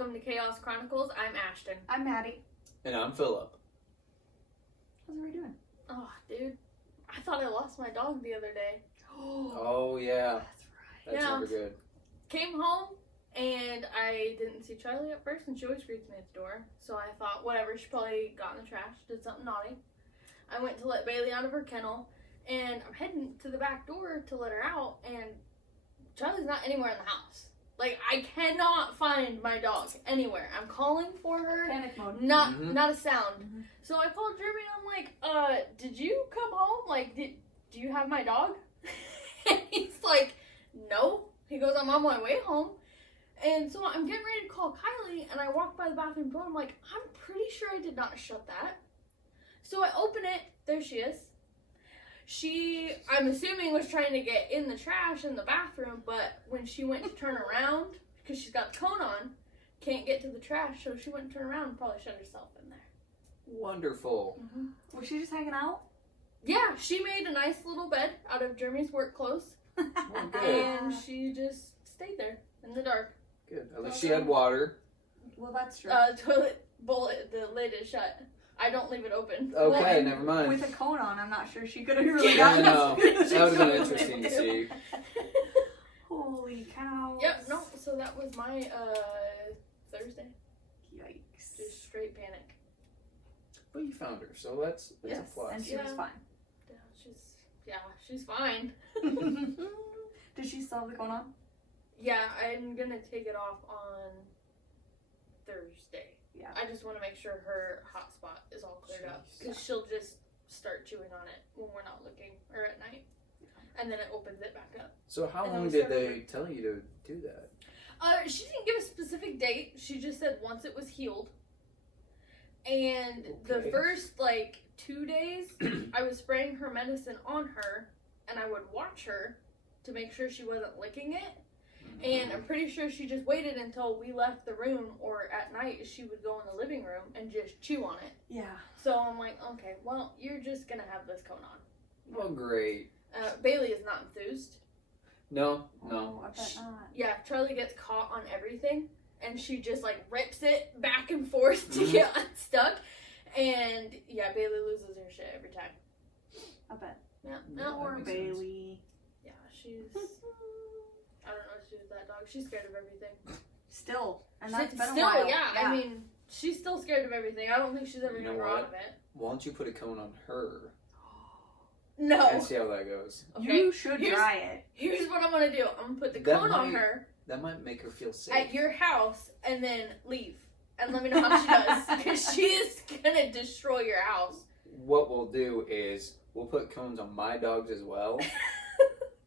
welcome to Chaos Chronicles. I'm Ashten. I'm Maddie. And I'm Philip. How's everybody doing? Oh, dude. I thought I lost my dog the other day. Oh, yeah. That's right. That's never good. Came home, and I didn't see Charlie at first, and she always greets me at the door. So I thought, whatever, she probably got in the trash, did something naughty. I went to let Bailey out of her kennel, and I'm heading to the back door to let her out, and Charlie's not anywhere in the house. Like, I cannot find my dog anywhere. I'm calling for her. Panic mode. Not a sound. So I called Jeremy and I'm like, did you come home? Like, do you have my dog? And he's like, no. He goes, I'm on my way home. And so I'm getting ready to call Kylie, and I walk by the bathroom door. I'm like, I'm pretty sure I did not shut that. So I open it. There she is. She, I'm assuming, was trying to get in the trash in the bathroom, but when she went to turn around, because she's got the cone on, can't get to the trash, so she went to turn around and probably shut herself in there. Wonderful. Was she just hanging out? Yeah, she made a nice little bed out of Jeremy's work clothes, Well, good. and she just stayed there in the dark. Good. At least she had water. Well, that's true. Toilet bowl, the lid is shut. I don't leave it open. Okay, Well, never mind. With a cone on, I'm not sure she could have really Yeah, gotten no. this. That would have been interesting to see. Holy cow. Yep, no, so that was my Thursday. Yikes. Just straight panic. But you found her, so that's Yes, a plus. and she was Yeah. fine. She's fine. Did she still have the cone on? Yeah, I'm gonna take it off on Thursday. Yeah. I just want to make sure her hotspot is all cleared up, Jeez. because she'll just start chewing on it when we're not looking, or at night, and then it opens it back up. So how And then long we did started they tell you to do that? She didn't give a specific date. She just said once it was healed. And the Okay. first 2 days, I was spraying her medicine on her, and I would watch her to make sure she wasn't licking it. And I'm pretty sure she just waited until we left the room, or at night she would go in the living room and just chew on it. Yeah. So I'm like, okay, well, you're just gonna have this cone on. Well, great. Bailey is not enthused. No. Oh, I bet not. Yeah, Charlie gets caught on everything, and she just rips it back and forth to get unstuck. And yeah, Bailey loses her shit every time. I bet. Yeah, Yeah, no, Poor that makes sense. Bailey. yeah, she's. I don't know what to do with that dog. She's scared of everything. Still. And that's been Still, a while. yeah. I mean, she's still scared of everything. I don't think she's ever You gonna know grow out what? of it. Why don't you put a cone on her No. and see how that goes? Okay. You should try it. Here's what I'm gonna do. I'm gonna put the That cone on might- her That might make her feel safe. at your house and then leave. And let me know how she does. Because she is gonna destroy your house. What we'll do is we'll put cones on my dogs as well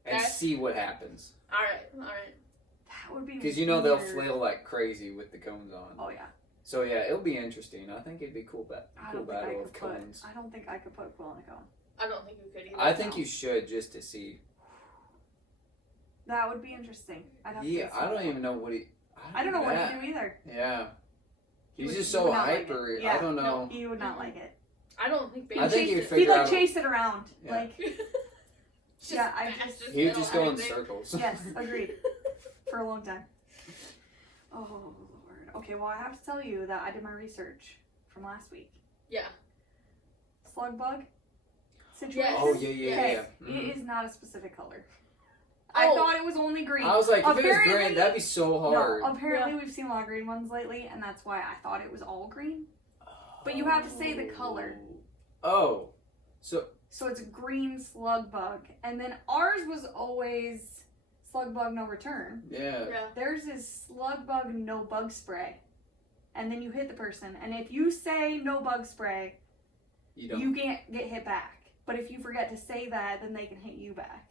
and Okay. see what happens. Alright. That would be Because you know they'll weird. flail like crazy with the cones on. Oh, yeah. So yeah, it'll be interesting. I think it'd be cool. I Cool don't think I battle could of put. cones. I don't think I could put a quill on a cone. I don't think you could either. I think you should just to see. That would be interesting. I'd have to Yeah, get I don't some- even know what he. I don't know what that. to do either. Yeah, He he's would- just he so would not like hyper. it. Yeah, I don't know. He would not like it. I don't think I think He'd you'd chase- figure he'd out- chase it around. Yeah. Like, yeah, I just- He would just go in circles. yes, agreed. For a long time. Oh, Lord. Okay, well, I have to tell you that I did my research from last week. Yeah. Slug bug situation. Yes. Oh yeah. Okay, Mhm. it is not a specific color. I Oh. thought it was only green. I was like, if it was Apparently- green, that'd be so hard. No, apparently we've seen a lot of green ones lately, and that's why I thought it was all green. But you have to say the color. Oh, so So it's green slug bug. And then ours was always slug bug no return. yeah. Yeah. Theirs is slug bug no bug spray. And then you hit the person. And if you say no bug spray, You don't. you can't get hit back. But if you forget to say that, then they can hit you back.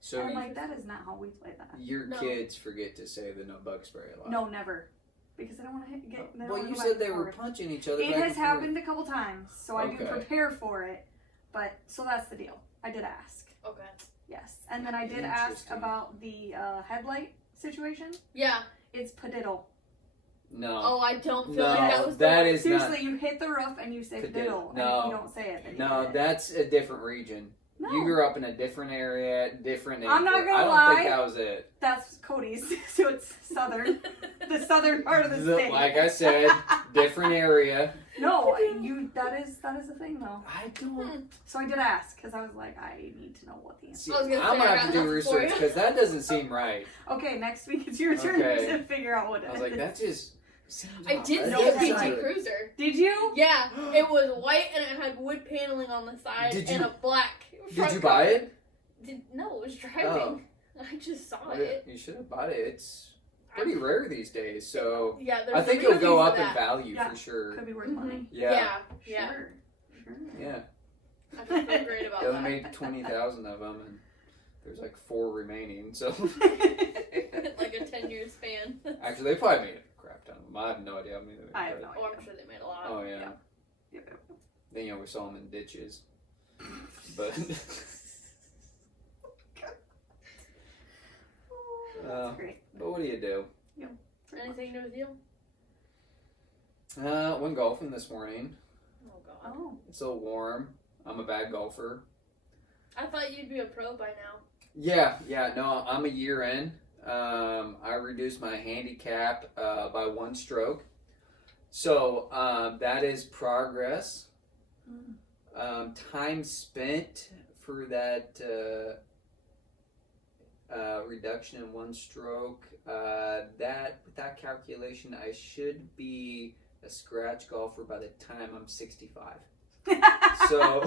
so and I'm you- like, that is not how we play that. your No. kids forget to say the no bug spray a lot. No, never. Because I don't want to get. they don't Well, wanna you go said back they and were forth. punching each other. It back has and forth. happened a couple times, so I do Okay. prepare for it. But so that's the deal. I did ask. Okay. Yes, and then I did ask Interesting. about the headlight situation. Yeah. It's padiddle. No. Oh, I don't feel No, like that was the that one. is Seriously, not. you hit the roof and you say Padiddle. padiddle, and No. if you don't say it, then you No, hit it. that's a different region. No. You grew up in a different area, different I'm not neighborhood. gonna I don't lie. think that was it. That's Cody's, so it's southern. The southern part of the state. Like I said, different area. No, that is a thing though. I don't. So I did ask because I was like, I need to know what the answer. See, I was gonna I'm say, gonna I have to got do nothing for research you. because that doesn't seem right. Okay, next week it's your turn Okay. to figure out what it I was is. like, that just seems I off. did That see a doesn't no, PT sound right. Cruiser. Did you? Yeah, it was white and it had wood paneling on the side Did and you- a black. Did front you buy cover. it? No, it was driving. I just saw it. You should have bought it. It's pretty rare these days, so Yeah, there's I a think it'll reason go for up in that. value Yeah. for sure. Could be worth Mhm. money. Yeah. Yeah. Sure. Yeah. I feel great about They only that. made 20,000 of them, and there's like 4 remaining. So Like a 10-year span. actually, they probably made a crap ton of them. I have no idea. I have no Oh, idea. I'm sure they made a lot. Oh yeah. Yeah. Yep. Then we saw them in ditches. But That's great. but what do you do? Anything to do with you? Went golfing this morning. Oh, God. Oh. It's a little warm. I'm a bad golfer. I thought you'd be a pro by now. Yeah. No, I'm a year in. I reduced my handicap by 1 stroke. So that is progress. Time spent for that reduction in 1 stroke. That with that calculation, I should be a scratch golfer by the time I'm 65. So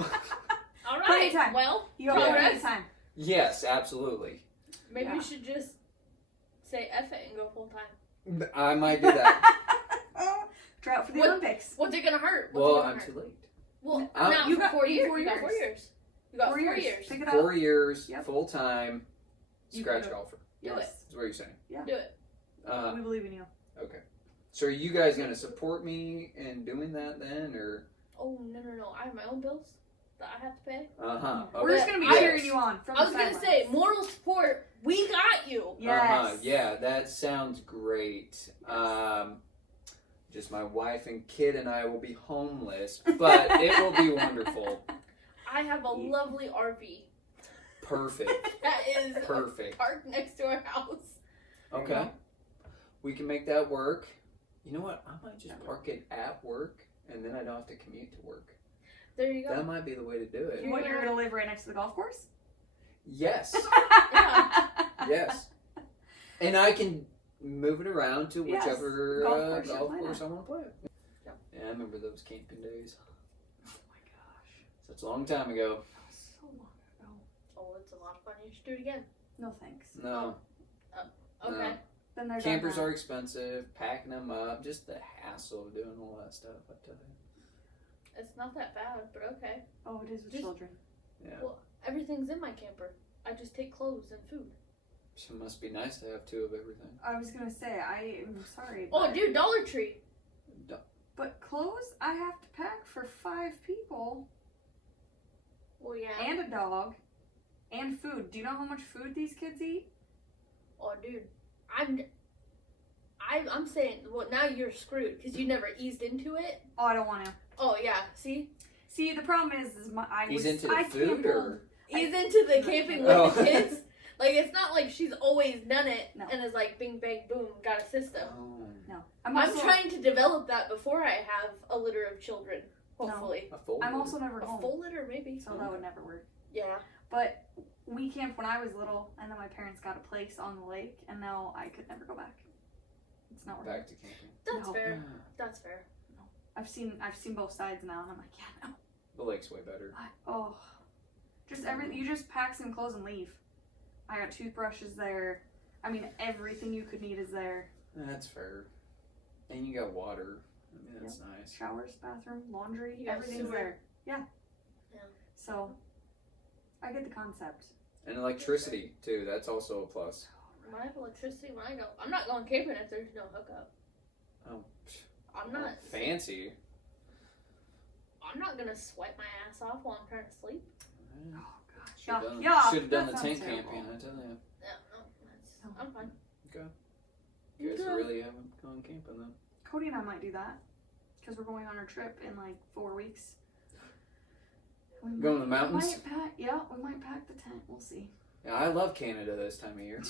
All Plenty right. of time. Well, You have Yeah. plenty of time. yes, absolutely. maybe Yeah. you should just say F it and go full time. I might do that. Try out for the What- Olympics. What's it gonna hurt? What's Well, it gonna I'm hurt? too late. Well, I'm- now you for got 4 years. 4 You got 4 years. years. You got 4 years. Pick it up. 4 years, Yep. full time, You scratch can do it. golfer. Do Yes. Is what you're saying. Do it. We believe in you. Okay. So are you guys gonna support me in doing that then, or? Oh, no. I have my own bills that I have to pay. Okay. We're just gonna be I- cheering you on. From I was the gonna sidelines. say, moral support. We got you. Yes. Yeah, that sounds great. Just my wife and kid and I will be homeless, but it will be wonderful. I have a lovely RV Perfect. that is Perfect. parked next to our house. Okay. We can make that work. You know what? I might just park it at work, and then I don't have to commute to work. There you go. That might be the way to do it. What, you're gonna live right next to the golf course? Yes. Yeah. Yes. And I can move it around to Yes, whichever golf course you golf play course at. I want to play at. Yeah. Yeah, I remember those camping days. Oh my gosh. Such a long time ago. That was so long ago. Oh, it's a lot of fun. You should do it again. No thanks. No. Okay. No. Then they're Campers done are now. expensive, packing them up, just the hassle of doing all that stuff, I tell you. It's not that bad, but okay. Oh, it is with Just- children. Yeah. Well, everything's in my camper. I just take clothes and food. So it must be nice to have 2 of everything. I was gonna say, I am sorry. Oh, but- dude, Dollar Tree. But clothes I have to pack for 5 people Well, yeah. and a dog and food. Do you know how much food these kids eat? Oh, dude, I'm saying, well, now you're screwed because you never eased into it. Oh, I don't want to. Oh yeah, see, See, the problem is He's into the I can't food, pull- or? he's into the camping with Oh. the kids. Like, it's not like she's always done it No. and is like, bing, bang, boom, got a system. Oh, No, I'm also, trying to develop that before I have a litter of children. Hopefully, a folder. I'm also never a home, full litter maybe. so that would never work. Yeah. But we camped when I was little, and then my parents got a place on the lake, and now I could never go back. It's not working. Back to camping. That's No. fair. That's fair. I've seen both sides now, and I'm like, yeah, no. The lake's way better. Just everything. You just pack some clothes and leave. I got toothbrushes there. I mean, everything you could need is there. That's fair. And you got water. I mean, that's nice. Showers, bathroom, laundry, You got everything's sewer. there. Yeah. Yeah. So, I get the concept. And electricity, too. That's also a plus. When I have electricity, when I go, I'm not going camping if there's no hookup. Oh, I'm not. fancy. I'm not gonna sweat my ass off while I'm trying to sleep. Oh gosh. Should have done, Yeah, should've done that the sounds tent terrible. camping, I tell you. Yeah, no, I'm fine. You guys Okay. really haven't gone camping then. Cody and I might do that because we're going on our trip in like 4 weeks. Go in the mountains? We might pack the tent. We'll see. Yeah, I love Canada this time of year.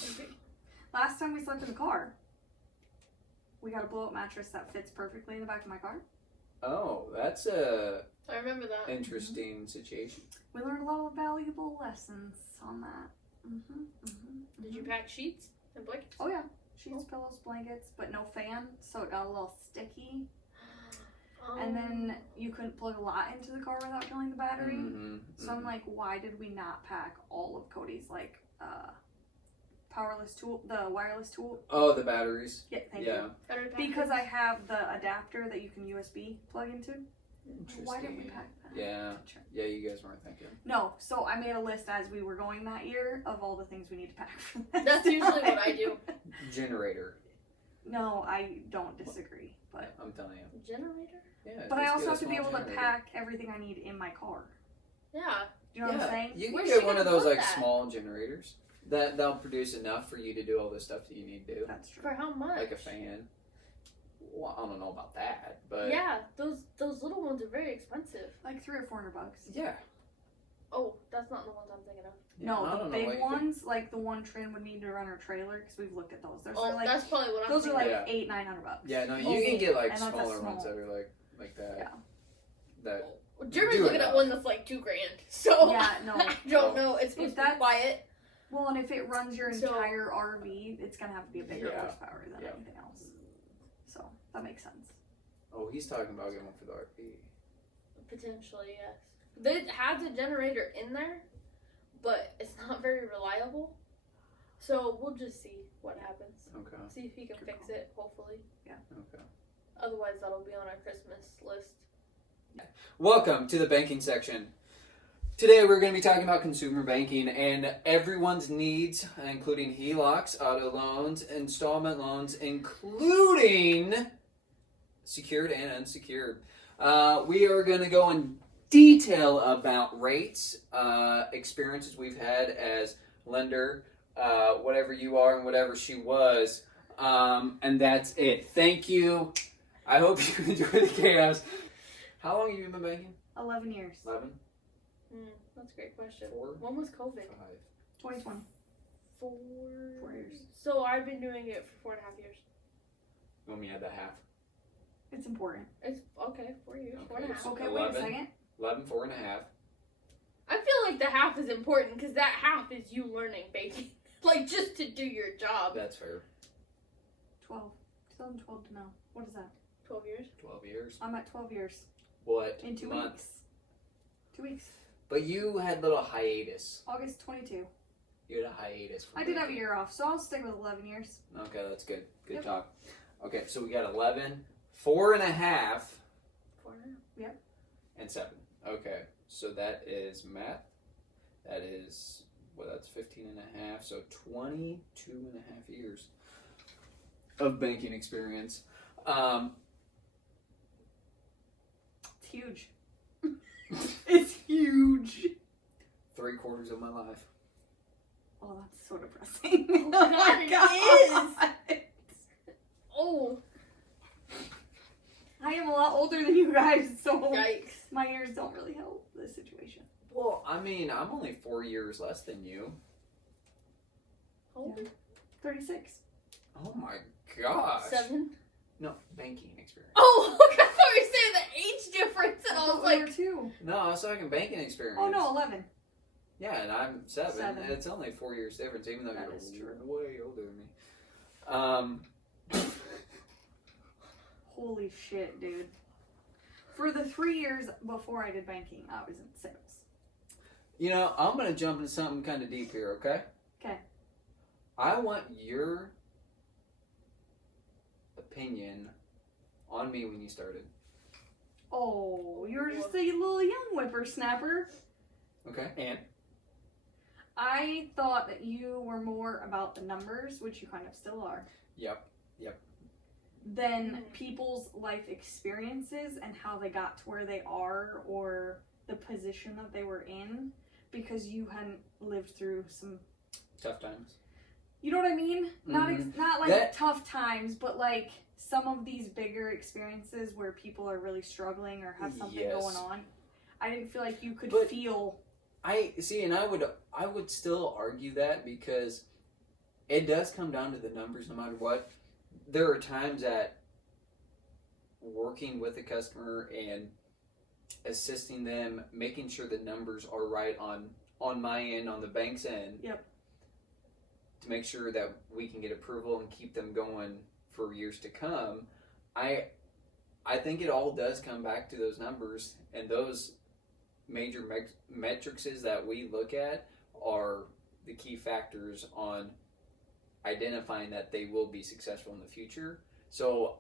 Last time we slept in the car, we got a blow-up mattress that fits perfectly in the back of my car. Oh, that's a I remember that. interesting situation. We learned a lot of valuable lessons on that. Did you pack sheets and blankets? Oh yeah, sheets, pillows, blankets, but no fan, so it got a little sticky. And then you couldn't plug a lot into the car without killing the battery. So I'm like, why did we not pack all of Cody's wireless tool? Oh, the batteries. Yeah, thank you. Because I have the adapter that you can USB plug into. Why didn't we pack that? Yeah, you guys weren't thinking. No, so I made a list as we were going that year of all the things we need to pack for that. That's usually what I do. Generator. No, I don't disagree, but I'm telling you. Generator? Yeah. but I also have to be able to pack everything I need in my car. Yeah. You know what I'm saying? You can Where's get she one of gonna those put like that? small generators that'll produce enough for you to do all the stuff that you need to do. That's true. For how much? Like a fan. Well, I don't know about that, but Yeah, those little ones are very expensive. Like $300 or $400. yeah. Oh, that's not the ones I'm thinking of. No, I the don't know what big you think. ones, like the one Trin would need to run her trailer, because we've looked at those. Those Oh, are like that's probably what I'm those are thinking like Yeah. $800-900. Yeah, no, you Oh, can get like and that's a smaller ones small. that are like that. Yeah. That of. Jeremy's Do looking it at up. one that's like $2,000. So Yeah, no. I don't know. It's supposed to be that's- quiet. Well, and if it runs your So- entire RV, it's gonna have to be a bigger Yeah. horsepower than Yeah. anything else. So that makes sense. Oh, he's talking about getting one for the RV. Potentially, yes. It has a generator in there, but it's not very reliable. So we'll just see what happens. Okay. See if he can fix it, hopefully. Okay. Otherwise, that'll be on our Christmas list. Welcome to the banking section. Today we're going to be talking about consumer banking and everyone's needs, including HELOCs, auto loans, installment loans, including secured and unsecured. We are going to go in detail about rates, experiences we've had as lender, whatever you are and whatever she was, and that's it. Thank you. I hope you enjoy the chaos. How long have you been banking? 11 years. 11? That's a great question. 4? When was COVID? 5. 2020. 4 years. So I've been doing it for 4.5 years. Let me add that half. It's important. It's okay, 4 years. Okay. 4.5. Okay, wait a 11. second. 11, 4.5. I feel like the half is important because that half is you learning baking. Like, just to do your job. That's fair. 12. 2012 to now. What is that? 12 years. 12 years. I'm at 12 years. What? In 2 month? weeks. 2 weeks. But you had little hiatus. August 22. You had a hiatus. From I did have a banking. year off, so I'll stick with 11 years. Okay, that's good. Good Yep. talk. Okay, so we got 11, 4.5, 4.5. and 7. Okay, so that is math. That is, well, that's 15 and a half, so 22 and a half years of banking experience. It's huge. It's huge. 3/4 of my life. Oh, that's so depressing. Oh, God, it is. Oh, I am a lot older than you guys, so yikes. my years don't really help this situation. Well, I mean, I'm only 4 years less than you. How old? 36. Oh my gosh. 7. No, banking experience. Oh, I thought you were saying the age difference, and I was we were like, 2. No, I was talking banking experience. Oh no, 11. Yeah, and I'm 7. 7. It's only 4 years difference, even though That you're is true. way older than me. Holy shit, dude. For the 3 years before I did banking, I was in sales. You know, I'm going to jump into something kind of deep here, okay? Okay. I want your opinion on me when you started. Oh, you were just a little young whippersnapper. Okay? And? I thought that you were more about the numbers, which you kind of still are, Yep. than people's life experiences and how they got to where they are or the position that they were in, because you hadn't lived through some, Tough times. you know what I mean? Not like That- tough times, but like some of these bigger experiences where people are really struggling or have something Yes. going on. I didn't feel like you could But feel. I see, and I would still argue that because it does come down to the numbers no matter what. There are times that working with a customer and assisting them, making sure the numbers are right on my end, on the bank's end. Yep. To make sure that we can get approval and keep them going for years to come. I think it all does come back to those numbers, and those major metrics that we look at are the key factors on identifying that they will be successful in the future. So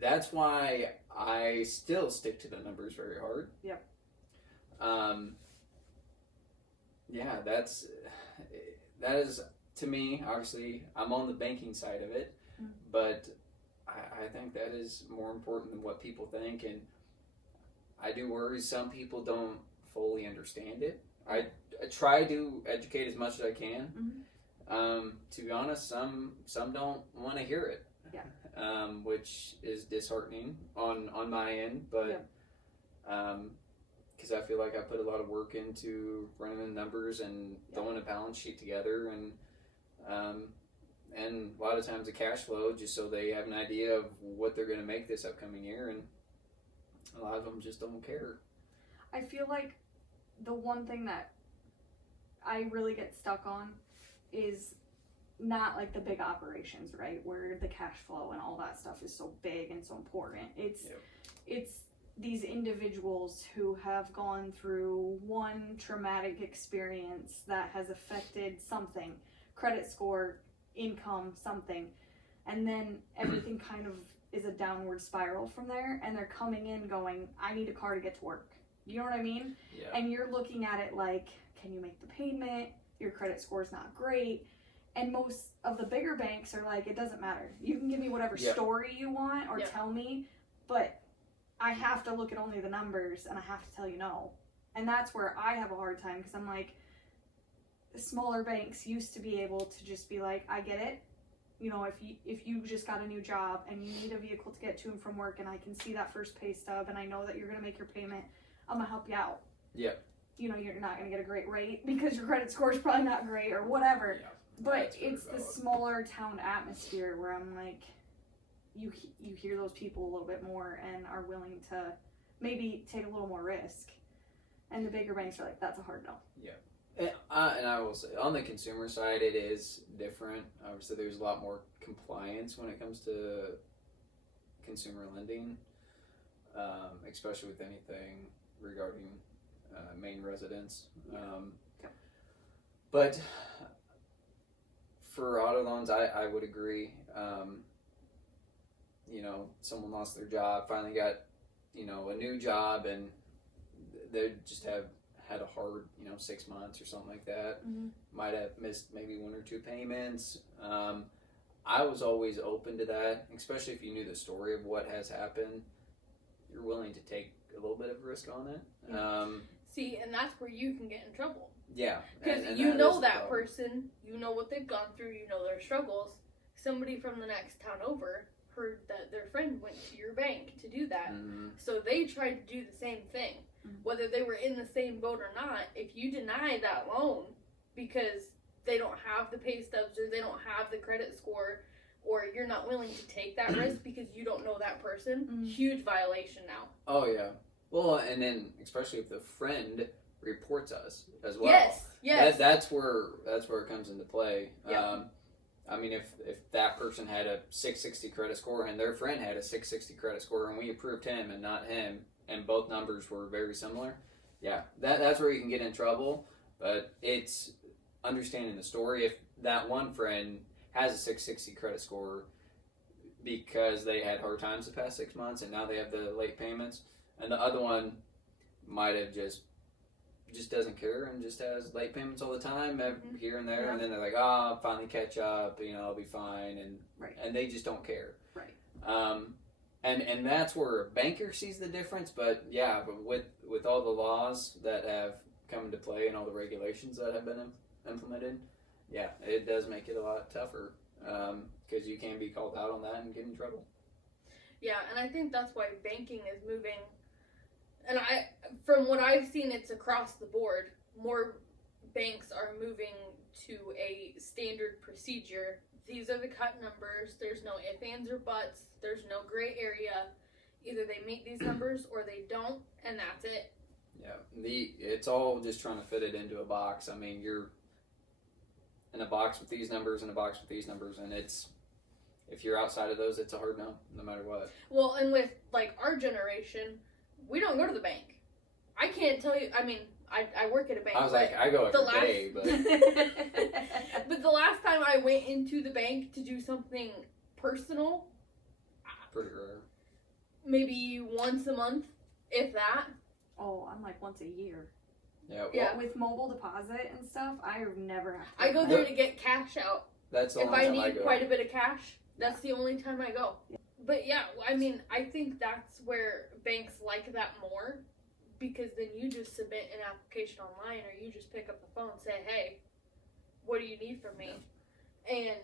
that's why I still stick to the numbers very hard. Yep. Yeah, that is, to me, obviously, I'm on the banking side of it, but I think that is more important than what people think, and I do worry some people don't fully understand it. I try to educate as much as I can. To be honest, some don't want to hear it, which is disheartening on my end, but because I feel like I put a lot of work into running the numbers and throwing a balance sheet together, and a lot of times the cash flow, just so they have an idea of what they're going to make this upcoming year, and a lot of them just don't care. I feel like the one thing that I really get stuck on is not like the big operations, right? Where the cash flow and all that stuff is so big and so important. It's these individuals who have gone through one traumatic experience that has affected something, credit score, income, something, and then everything kind of is a downward spiral from there, and they're coming in going, I need a car to get to work. You know what I mean? Yeah. And you're looking at it like, can you make the payment? Your credit score is not great. And most of the bigger banks are like, it doesn't matter. You can give me whatever story you want or tell me, but I have to look at only the numbers and I have to tell you no. And that's where I have a hard time, because I'm like, smaller banks used to be able to just be like, I get it. You know, if you just got a new job and you need a vehicle to get to and from work, and I can see that first pay stub and I know that you're going to make your payment, I'm going to help you out. Yeah. You know, you're not going to get a great rate because your credit score is probably not great or whatever. Yeah. But it's the smaller town atmosphere where I'm like, you hear those people a little bit more and are willing to maybe take a little more risk. And the bigger banks are like, that's a hard no. Yeah. And I will say, on the consumer side, it is different. Obviously, there's a lot more compliance when it comes to consumer lending, especially with anything regarding main residence. But for auto loans, I would agree. You know, someone lost their job, finally got, you know, a new job, and they just had a hard, 6 months or something like that. Might have missed maybe 1 or 2 payments. I was always open to that, especially if you knew the story of what has happened. You're willing to take a little bit of risk on it. See, and that's where you can get in trouble. Yeah. Because you know that person, you know what they've gone through, you know their struggles. Somebody from the next town over heard that their friend went to your bank to do that. So they tried to do the same thing. Whether they were in the same boat or not, if you deny that loan because they don't have the pay stubs or they don't have the credit score, or you're not willing to take that risk because you don't know that person, huge violation now. Oh, yeah. Well, and then especially if the friend reports us as well. Yes. That's where it comes into play. Yep. I mean, if that person had a 660 credit score and their friend had a 660 credit score and we approved him and not him, and both numbers were very similar, that's where you can get in trouble. But it's understanding the story. If that one friend has a 660 credit score because they had hard times the past 6 months and now they have the late payments, and the other one might have just doesn't care and just has late payments all the time, here and there, and then they're like, I'll finally catch up, I'll be fine, and they just don't care. Right. And that's where a banker sees the difference. But with all the laws that have come into play and all the regulations that have been implemented, it does make it a lot tougher, because you can be called out on that and get in trouble. Yeah, and I think that's why banking is moving and from what I've seen, it's across the board. More banks are moving to a standard procedure. These are the cut numbers. There's no ifs, ands, or buts. There's no gray area. Either they meet these numbers or they don't, and that's it. Yeah, it's all just trying to fit it into a box. I mean, you're in a box with these numbers and a box with these numbers, and if you're outside of those, it's a hard no, no matter what. Well, and with like our generation, we don't go to the bank. I can't tell you. I mean, I work at a bank. I was like, I go every day, but but the last time I went into the bank to do something personal, pretty rare. Maybe once a month, if that. Oh, I'm like once a year. Yeah. Well, Yeah. With mobile deposit and stuff, I never have to. I go there to get cash out. That's the If only I time I need go. quite a bit of cash, that's the only time I go. But yeah, I mean, I think that's where banks like that more, because then you just submit an application online, or you just pick up the phone and say, hey, what do you need from me? And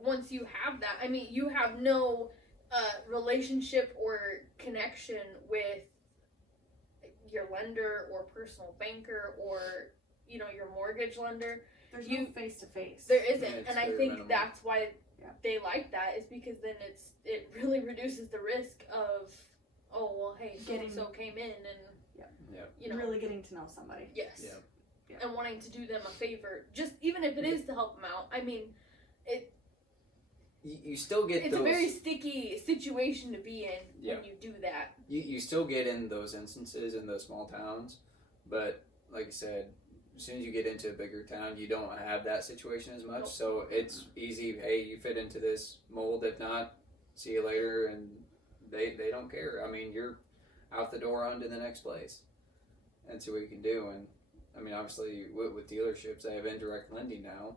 once you have that, I mean, you have no relationship or connection with your lender or personal banker or, you know, your mortgage lender. There's no face to face. There isn't, Yeah, and I very think minimal. that's why they like that, is because then it really reduces the risk of, oh well, hey, so came in and you know, really getting to know somebody. yes, Yeah. and wanting to do them a favor, just even if it is to help them out. I mean, You still get it's those. a very sticky situation to be in Yeah. when you do that. You still get in those instances in those small towns, but like I said, as soon as you get into a bigger town, you don't have that situation as much. Nope. So it's easy. Hey, you fit into this mold. If not, see you later. And they don't care. I mean, you're out the door on to the next place, and see what you can do. And I mean, obviously, with dealerships, they have indirect lending now.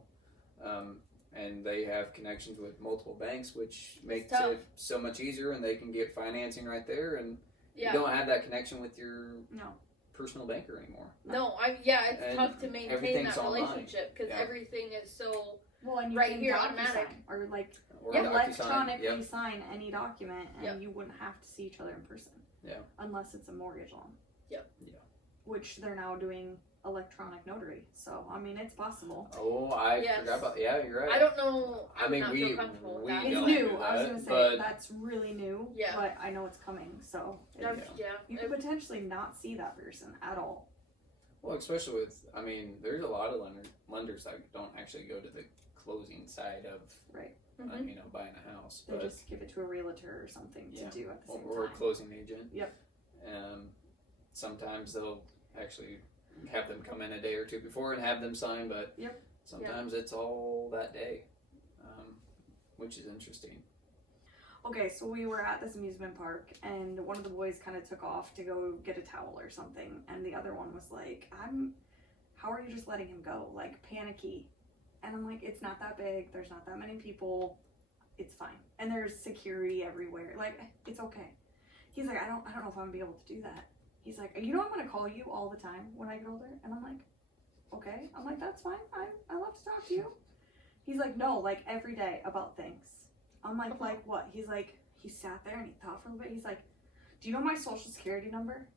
And they have connections with multiple banks, which makes it so much easier, and they can get financing right there. And you don't have that connection with your personal banker anymore. No, it's And tough to maintain everything's that online. relationship because everything is so and you right can here, DocuSign, automatic. or like Or DocuSign. electronically sign any document, and Yep. you wouldn't have to see each other in person. Yeah. Unless it's a mortgage loan. Yep. Yeah. Which they're now doing electronic notary. So I mean, it's possible. Oh, I Yes. forgot about. Yeah, you're right. I don't know. I I mean, not we- feel comfortable with we that. It's don't new. do I was that, gonna say but- that's really new. Yeah. But I know it's coming, so you could potentially not see that person at all. Well, especially with, I mean, there's a lot of lenders that don't actually go to the closing side of, Mhm. you know, buying a house. They just give it to a realtor or something to do at the same or a time. closing agent. Yep. Sometimes they'll actually have them come in a day or two before and have them sign, but sometimes it's all that day, which is interesting. Okay, so we were at this amusement park, and one of the boys kind of took off to go get a towel or something, and the other one was like, how are you just letting him go? Like, panicky. And I'm like, it's not that big, there's not that many people, it's fine. And there's security everywhere, like, it's okay. He's like, I don't know if I'm gonna be able to do that. He's like, you know I'm gonna call you all the time when I get older? And I'm like, okay. I'm like, that's fine, I love to talk to you. He's like, no, like, every day about things. I'm like what? He's like, he sat there and he thought for a little bit. He's like, do you know my social security number?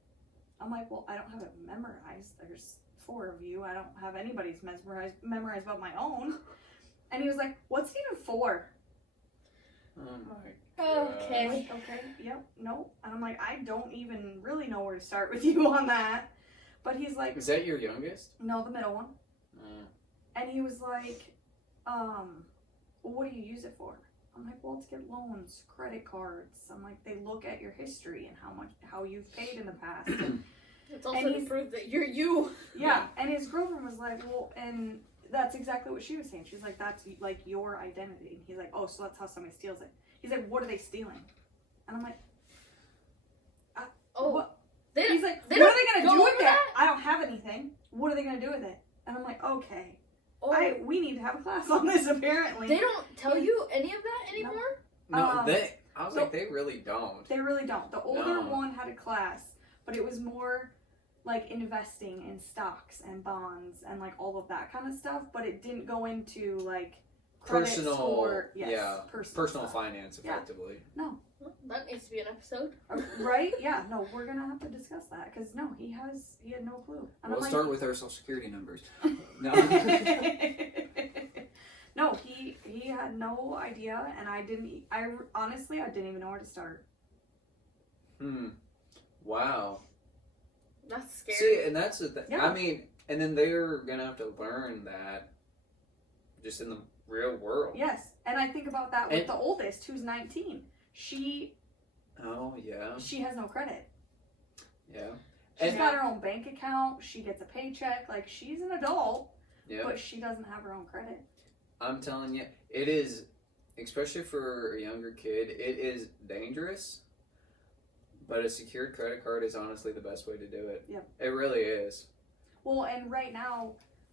I'm like, well, I don't have it memorized. There's 4 of you. I don't have anybody's memorized but my own. And he was like, what's even 4? Oh my god. Okay. I'm like, okay, yep, no. And I'm like, I don't even really know where to start with you on that. But he's like, Is that your youngest? no, the middle one. And he was like, well, what do you use it for? I'm like, well, to get loans, credit cards. I'm like, they look at your history and how you've paid in the past. And, It's also to prove that you're you. yeah, and his girlfriend was like, well, and that's exactly what she was saying. She's like, that's like your identity. And he's like, oh, so that's how somebody steals it. He's like, what are they stealing? And I'm like, what? He's like, what are they gonna do with that? I don't have anything. What are they gonna do with it? And I'm like, okay. We need to have a class on this, apparently. They don't tell you any of that anymore? No, I was so- like, they really don't. They really don't. The older one had a class, but it was more like investing in stocks and bonds and like all of that kind of stuff, but it didn't go into like personal, score. Yes, yeah, personal stuff. finance, effectively. No. Well, that needs to be an episode. Right? Yeah. No, we're gonna have to discuss that because no, he had no clue. And We'll start with our social security numbers. No. No, he had no idea, and I honestly didn't even know where to start. Wow. That's scary. See, and that's the thing. Yeah. I mean, and then they're gonna have to learn that just in the real world. Yes, and I think about that with the oldest, who's 19. She has no credit. Yeah. She's got her own bank account. She gets a paycheck. Like, she's an adult, Yeah. but she doesn't have her own credit. I'm telling you, it is, especially for a younger kid, it is dangerous. But a secured credit card is honestly the best way to do it. Yep. It really is. Well, and right now,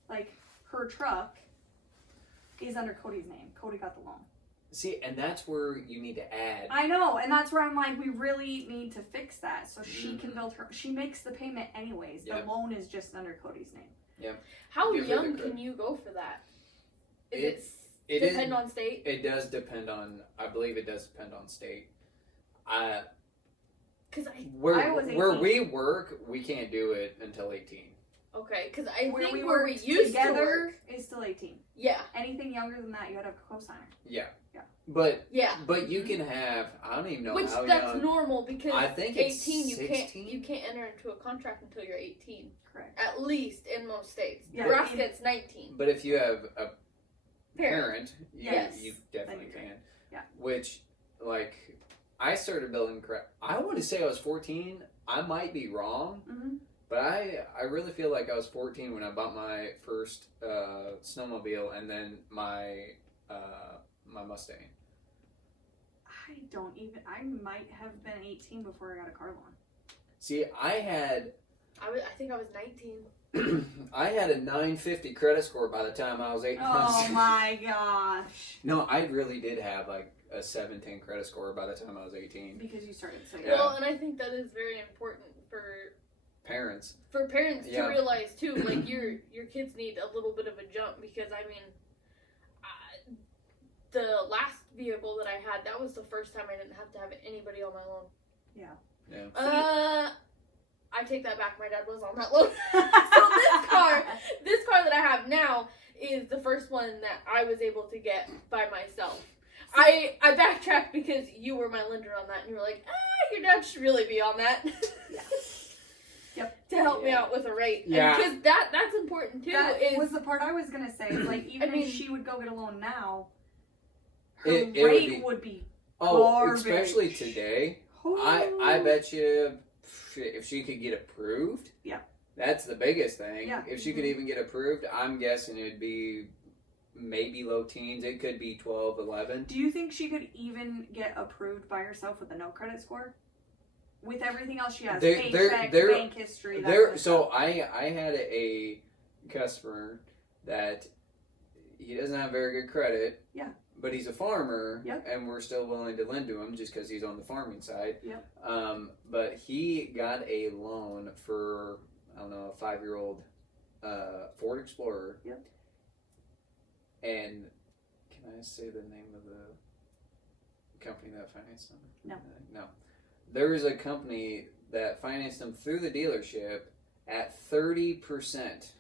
like, her truck is under Cody's name. Cody got the loan. See, and that's where you need to add. I know, and that's where I'm like, we really need to fix that so she can build her. She makes the payment anyways. Yep. The loan is just under Cody's name. Yep. How Give her young the credit. can you go for that? It It depend on state? It does depend on. I believe it does depend on state. Because Where we work, we can't do it until 18. Okay, because I Where think we where work we used to together work. is still 18. Yeah. Anything younger than that, you gotta have a cosigner. Yeah. Yeah. But Yeah. But you can have. I don't even know Which how that's young. normal because I think it's 18 16? you can't enter into a contract until you're 18. Correct. At least in most states. Yeah. Nebraska it's 19. But if you have a parent, Yes. you definitely Then you can. Yeah. Which, like, I started building credit. I want to say I was 14. I might be wrong, Mm-hmm. but I really feel like I was 14 when I bought my first snowmobile and then my my Mustang. I might have been 18 before I got a car loan. See, I think I was 19. I had a 950 credit score by the time I was 18. Oh my gosh. No, I really did have like a 710 credit score by the time I was 18. Because you started so young. Yeah. Well, and I think that is very important for Parents. parents Yeah. to realize too. Like your kids need a little bit of a jump because I mean, the last vehicle that I had, that was the first time I didn't have to have anybody on my loan. Yeah. Yeah. I take that back. My dad was on that loan. So this car that I have now is the first one that I was able to get by myself. I backtracked because you were my lender on that, and you were like, your dad should really be on that. Yeah. Yep. To help me out with a rate. Yeah. Because that's important too. That is was the part I was gonna say. Like, even mean- if she would go get a loan now, her It rate would be Oh, garbage. especially today. I bet you if she could get approved, Yeah. that's the biggest thing. Yeah. If she could even get approved, I'm guessing it'd be maybe low teens. It could be 12, 11. Do you think she could even get approved by herself with a no credit score? With everything else she has, paycheck, bank history, that kind of So stuff. I had a customer that he doesn't have very good credit. Yeah. But he's a farmer, Yep. and we're still willing to lend to him just because he's on the farming side. Yep. But he got a loan for, I don't know, a 5-year-old Ford Explorer. Yep. And can I say the name of the company that financed him? No. No. There was a company that financed him through the dealership at 30%.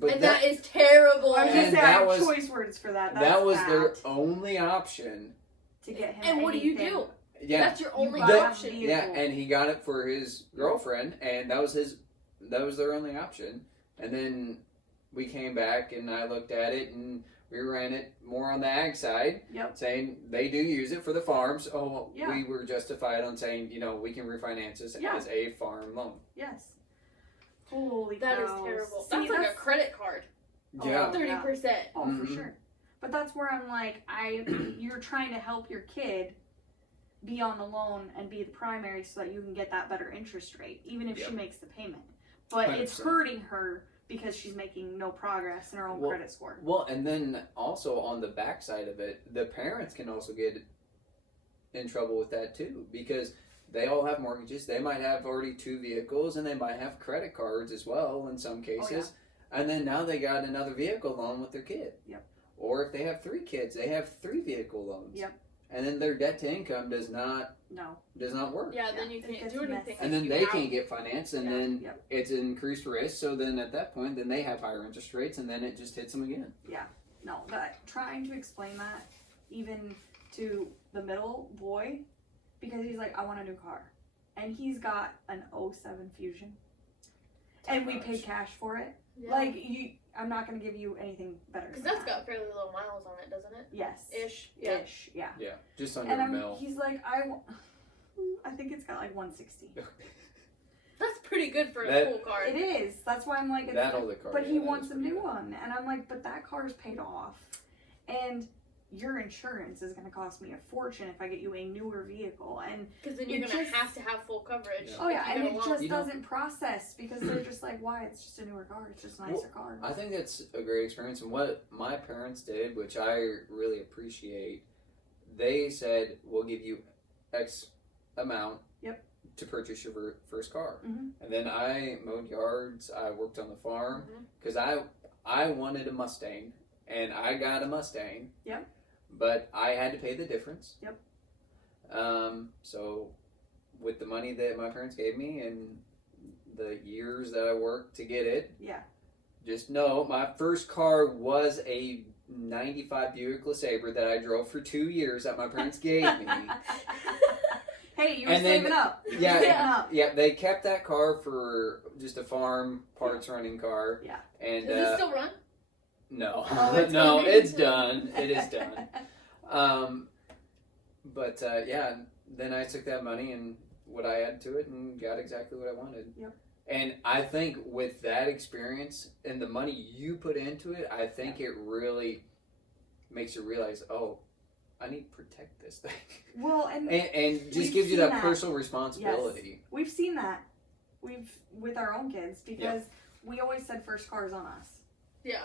But and that is terrible. I was gonna And say I that have was- choice words for that. That's that was bad their only option. to get him. And what do you anything. do? Yeah. That's your only buy option. the- Yeah, and he got it for his girlfriend, and that was their only option. And then we came back, and I looked at it, and we ran it more on the ag side, Yep. saying they do use it for the farms. Oh, Yeah. we were justified on saying, we can refinance this Yeah. as a farm loan. Yes. Holy That is cow. terrible. See, That's like a credit card. Yeah. 30%. Oh, Mhm. for sure. But that's where I'm like, you're trying to help your kid be on the loan and be the primary so that you can get that better interest rate, even if Yep. she makes the payment. But it's 100%. hurting her because she's making no progress in her own credit score. Well, and then also on the backside of it, the parents can also get in trouble with that too, because they all have mortgages. They might have already 2 vehicles, and they might have credit cards as well in some cases. And then now they got another vehicle loan with their kid. Yep. Or if they have 3 kids, they have 3 vehicle loans. Yep. And then their debt to income does not work. Yeah, then you can't do anything. And then they can't get financed, and then Yep. it's increased risk. So then at that point, then they have higher interest rates, and then it just hits them again. Yeah. No, but trying to explain that even to the middle boy, because he's like, I want a new car. And he's got an '07 Fusion. And we paid cash for it. Yeah. Like, I'm not going to give you anything better. Because that's got fairly low miles on it, doesn't it? Yes. Ish. Yeah. Ish, yeah. Yeah, just under And a mil. he's like, I think it's got like 160. That's pretty good for a That- school car. It is. That's why I'm like, it's That like, older car. but yeah, he that wants is a pretty new good. one. And I'm like, but that car's paid off. And your insurance is going to cost me a fortune if I get you a newer vehicle. And Because then you're It going to just- have to have full coverage. Yeah. oh yeah, if and you it get a loan. just You know- doesn't process because they're just like, why? It's just a newer car. It's just a nicer car. I think that's a great experience. And what my parents did, which I really appreciate, they said, we'll give you X amount to purchase your first car. Mhm. And then I mowed yards, I worked on the farm, Mhm. because I wanted a Mustang, and I got a Mustang. Yep. But I had to pay the difference. Yep. So with the money that my parents gave me and the years that I worked to get it, Yeah. just know my first car was a 95 Buick LeSabre that I drove for 2 years that my parents gave me. Hey, you were And then- saving up. You were yeah, saving up. Yeah, they kept that car for just a farm parts running car. Yeah. And Does it still run? no, Oh, it's no, gonna be- it's done. It is done. But yeah, then I took that money and what I added to it and got exactly what I wanted. Yep. And I think with that experience and the money you put into it, I think it really makes you realize, oh, I need to protect this thing. Well, and And just We've gives you seen that that. personal responsibility. we've seen that. We've with our own kids because we always said first car is on us. Yeah.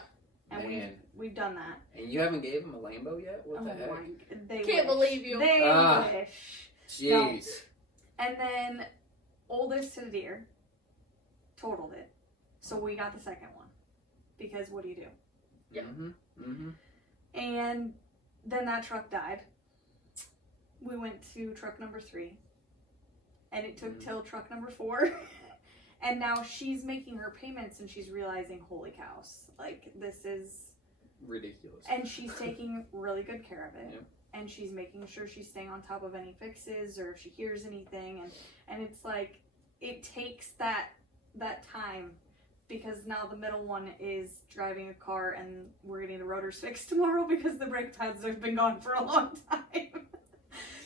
And Man. we've done that. And you haven't gave them a Lambo yet? What the heck? They Can't wish. believe you. They Ah. wish. Jeez. And then oldest to the deer totaled it. So we got the second one. Because what do you do? Yeah. Mm-hmm. Mm-hmm. And then that truck died. We went to truck number 3. And it took till truck number 4. And now she's making her payments and she's realizing, holy cows, like this is Ridiculous. and she's taking really good care of it. Yep. And she's making sure she's staying on top of any fixes or if she hears anything and it's like it takes that time because now the middle one is driving a car and we're getting the rotors fixed tomorrow because the brake pads have been gone for a long time.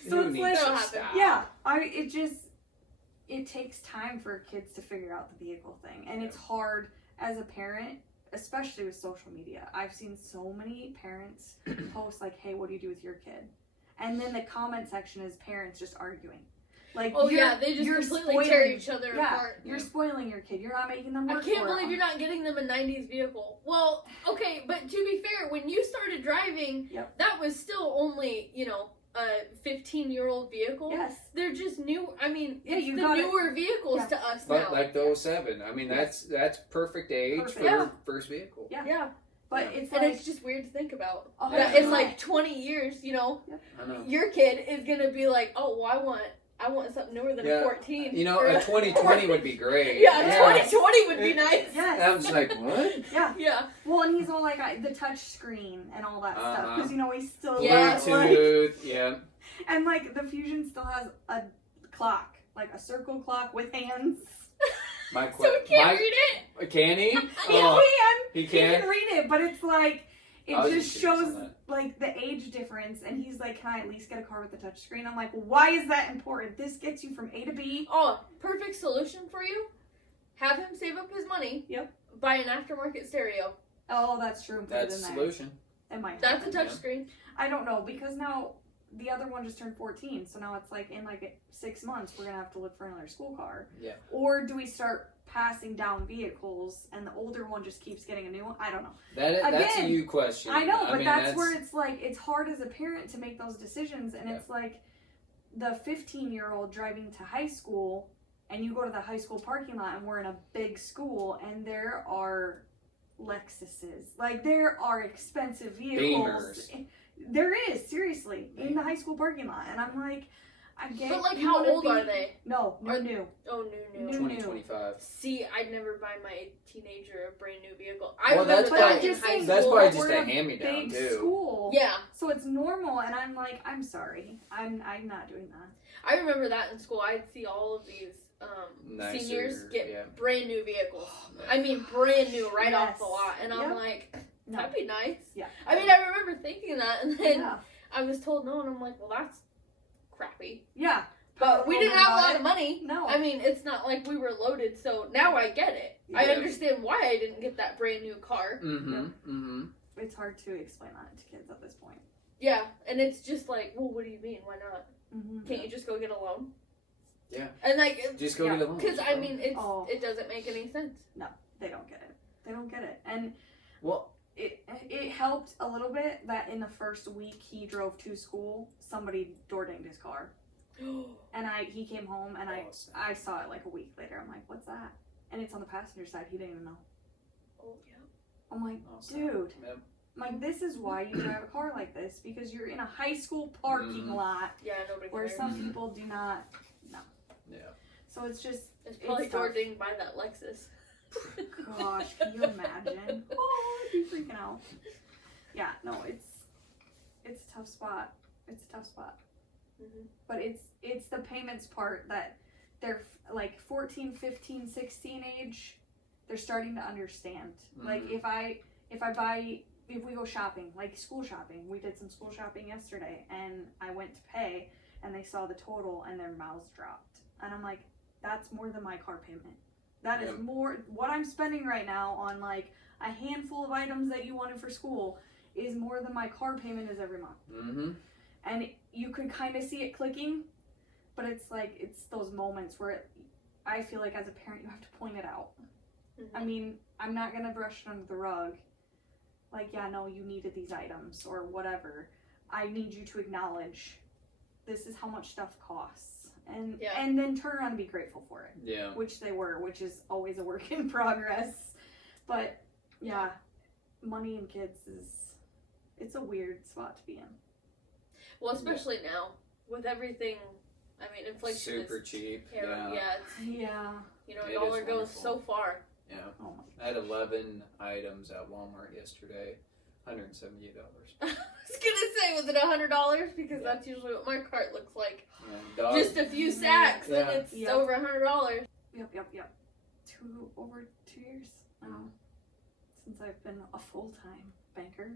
So You it's need like to That'll stop. yeah, it takes time for kids to figure out the vehicle thing. And it's hard as a parent, especially with social media. I've seen so many parents post like, hey, what do you do with your kid? And then the comment section is parents just arguing. Like, Oh you're- yeah, they just you're completely tear spoiling- each other yeah, apart. You're spoiling your kid. You're not making them I work can't for believe it. you're not getting them a 90s vehicle. Well, okay, but to be fair, when you started driving, that was still only, a 15-year-old vehicle. Yes. They're just new. I mean, Yeah, it's you the gotta- newer vehicles Yeah. to us But now. like the 07, I mean, that's perfect age Perfect. for Yeah. first vehicle. Yeah. Yeah. But Yeah. it's And like, it's just weird to think about. oh, That yeah. in like 20 years, I know. your kid is gonna be like, oh, well, I want something newer than Yeah. a 14. You know, or a 2020 would be great. Yeah, 2020 would be nice. yes. I was like, what? Yeah. Yeah. Well, and he's all like the touch screen and all that stuff Uh-huh. because he's still Yeah. like, Bluetooth, yeah. and like the Fusion still has a clock, like a circle clock with hands. My So he can't read it. Can he? Yeah. He He can. can read it, but it's like it I was just just curious shows on that. like the age difference. And he's like, "Can I at least get a car with a touch screen?" I'm like, "Why is that important? This gets you from A to B." Oh, perfect solution for you. Have him save up his money. Yep. Buy an aftermarket stereo. Oh, that's true. And put That's it the in there. solution. It might. That's a happen. touchscreen. I don't know because now the other one just turned 14, so now it's like in like 6 months we're gonna have to look for another school car. Yeah. Or do we start passing down vehicles and the older one just keeps getting a new one? I don't know. That's a Again, you question. I know, but mean, that's where it's like it's hard as a parent to make those decisions, and Yeah. it's like the 15-year-old driving to high school, and you go to the high school parking lot, and we're in a big school, and there are Lexuses. Like, there are expensive vehicles. Beamers. There is, seriously, in the high school parking lot. And I'm like, I get But like, you how wanna old are they? No, Are- new. Oh, new. 2025. See, I'd never buy my teenager a brand new vehicle. Well, that's But probably- I'm just saying, That's well, probably just we're a hand-me-down, big too. school. Yeah, So it's normal, and I'm like, I'm sorry. I'm not doing that. I remember that in school. I'd see all of these Nicer, seniors get yeah. brand new vehicles. Man. I mean, brand new, right off Yes. the lot. And I'm Yep. like, No. that'd be nice. Yeah. I mean, I remember thinking that, and then Yeah. I was told no, and I'm like, well, that's crappy. Yeah. But we Oh didn't my have a God. lot of money. No. I mean, it's not like we were loaded, so now I get it. I Yeah. understand why I didn't get that brand new car. It's hard to explain that to kids at this point. Yeah, and it's just like, well, what do you mean? Why not? Mm-hmm. Can't you just go get a loan? Yeah. And like, Just go Yeah. get a loan. because I mean, Oh. it doesn't make any sense. They don't get it. They don't get it. And Well, it helped a little bit that in the first week he drove to school, somebody door dinged his car. And he came home and awesome. I saw it like a week later. I'm like, what's that? And it's on the passenger side. He didn't even know. Oh yeah. I'm like, Awesome. dude. Yep. I'm like, this is why you drive a car like this, because you're in a high school parking Mhm. lot Yeah, nobody where cares. some people do not. Yeah. So it's just, It's probably it's tough. door dinged by that Lexus. gosh, can you imagine? Oh, I'd be freaking out. Yeah, no, it's a tough spot. It's a tough spot. Mhm. But it's the payments part that they're like 14, 15, 16 age, they're starting to understand. Like Mhm. if we go shopping, like school shopping, we did some school shopping yesterday and I went to pay and they saw the total and their mouths dropped. And I'm like, that's more than my car payment. That is Yeah. more, what I'm spending right now on like a handful of items that you wanted for school is more than my car payment is every month. Mm-hmm. And you could kind of see it clicking, but it's like, it's those moments where I feel like as a parent you have to point it out. Mhm. I mean, I'm not going to brush it under the rug. Like, yeah, no, you needed these items or whatever. I need you to acknowledge this is how much stuff costs. And Yeah. and then turn around and be grateful for it. Yeah. Which they were, which is always a work in progress. But yeah, money and kids it's a weird spot to be in. Well, especially now with everything. I mean, inflation Super is cheap. terrible. Yeah. It's, Yeah. you know, It dollar is goes wonderful. so far. Yeah. Oh my. I had 11 items at Walmart yesterday. $178. I was gonna say, was it $100? Because Yeah. that's usually what my cart looks like. Yeah, dog- Just a few sacks, Yeah. and it's Yep. over $100. Yep. Over 2 years now since I've been a full-time banker.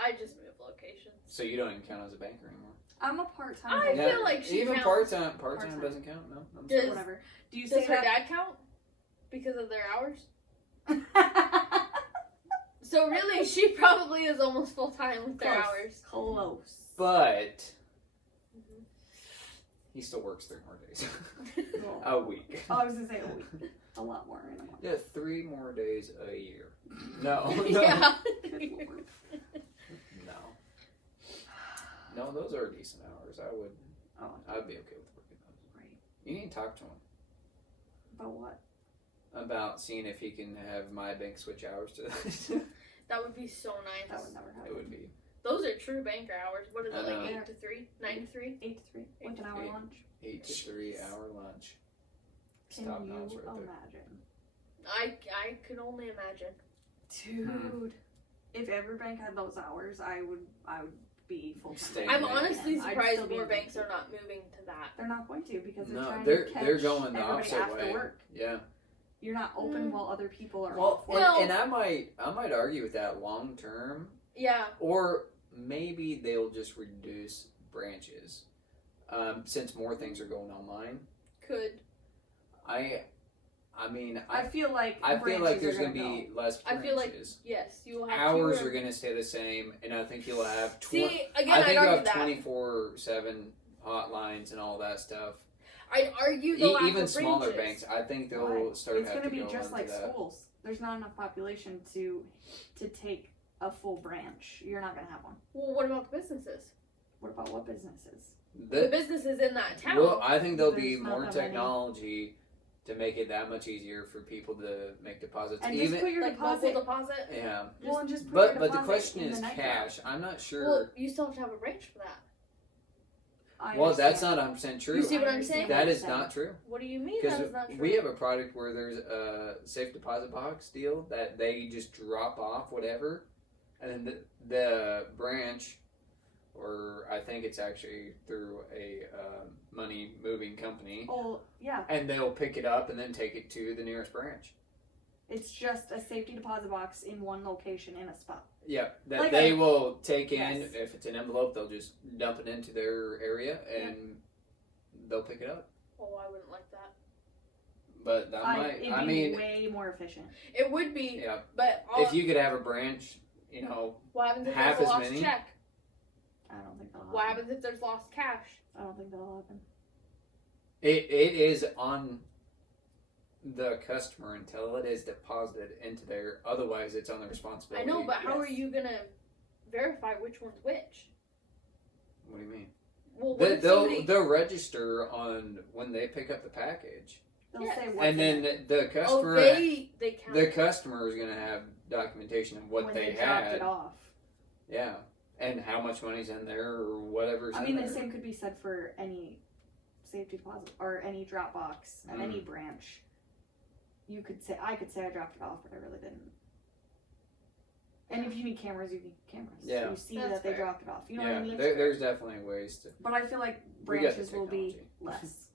I just moved locations. So you don't even count as a banker anymore. I'm a part-time I banker. feel like she even counts. part-time Part-time. doesn't count. No, I'm Does- sorry. Whatever. Do you Does say her that? dad count? Because of their hours? So really, she probably is almost full time with their Close. hours. Close. But Mhm. he still works 3 more days Cool. a week. Oh, I was gonna say a week. A lot more in a month. Yeah, 3 more days a year. No, no, Yeah. Good lord. no. Those are decent hours. Oh, I'd be okay with working those. right. You need to talk to him About what? about seeing if he can have my bank switch hours to That would be so nice. That would never happen. It would be Those are true banker hours. What is I it, know. like 8 to 3? 9 to 3? 8 to 3 with 8 to an hour 3. lunch. 8 to 3 hour lunch. Can Stop you notch right there. imagine? I could only imagine. Dude, if every bank had those hours, I would be full Stay time. I'm Yeah. honestly I'd surprised still be more in banks banking. are not moving to that. They're not going to because they're No, trying they're to catch they're going the everybody opposite after way. work. Yeah. You're not open Mm. while other people are Well, off and, work. Well- and I might argue with that long term, Yeah. or maybe they'll just reduce branches, since more things are going online. Could. I mean, I feel like I feel like branches there's are going to be less I feel like branches. yes, you will have Hours fewer. are going to stay the same, and I think you'll have See, again, I I'd think you'll argue have that. 24/7 hotlines and all that stuff. I'd argue the lack Even of smaller branches. banks, I think they'll Right. start It's have going to to be go just into like that. schools. There's not enough population to take a full branch. You're not going to have one. Well, what about the businesses? What about what businesses? The businesses in that town. Well, I think there'll be There's not more that many. technology to make it that much easier for people to make deposits. And Even just put your like deposit. mobile deposit. yeah, Well, and just put but your the deposit question in is the night cash. I'm not sure. Well, you still have to have a branch for that. Well, that's not 100% true. You see what I'm saying? That is not true. What do you mean Because that is not true? we have a product where there's a safe deposit box deal that they just drop off whatever, and then the branch, or I think it's actually through a money moving company, Oh, yeah. and they'll pick it up and then take it to the nearest branch. It's just a safety deposit box in one location in a spot. Yeah, that Like they a- will take in. Yes. If it's an envelope, they'll just dump it into their area and they'll pick it up. Oh, I wouldn't like that. But that might, It'd I be mean, way more efficient. It would be, yeah. but If you could have a branch, you know, what happens if half there's a as lost many? check? I don't think that'll happen. What happens if there's lost cash? I don't think that'll happen. it is on the customer until it is deposited into their. Otherwise, it's on the I responsibility. know, but how are Yes. you gonna verify which one's which? What do you mean? Well, what if They'll somebody? they'll register on when they pick up the package, They'll Yes. say what's and then in it the Oh, customer they count. the customer is going to have documentation of what when they dropped had. it off. Yeah, and how much money's in there or whatever's I in mean, there. the same could be said for any safety deposit or any drop box at any branch. You could say, I could say I dropped it off, but I really didn't. And if you need cameras, you need cameras. Yeah. You see That's that they fair. dropped it off. You know yeah, what I mean? there's definitely ways to. But I feel like We got the branches will be technology. less.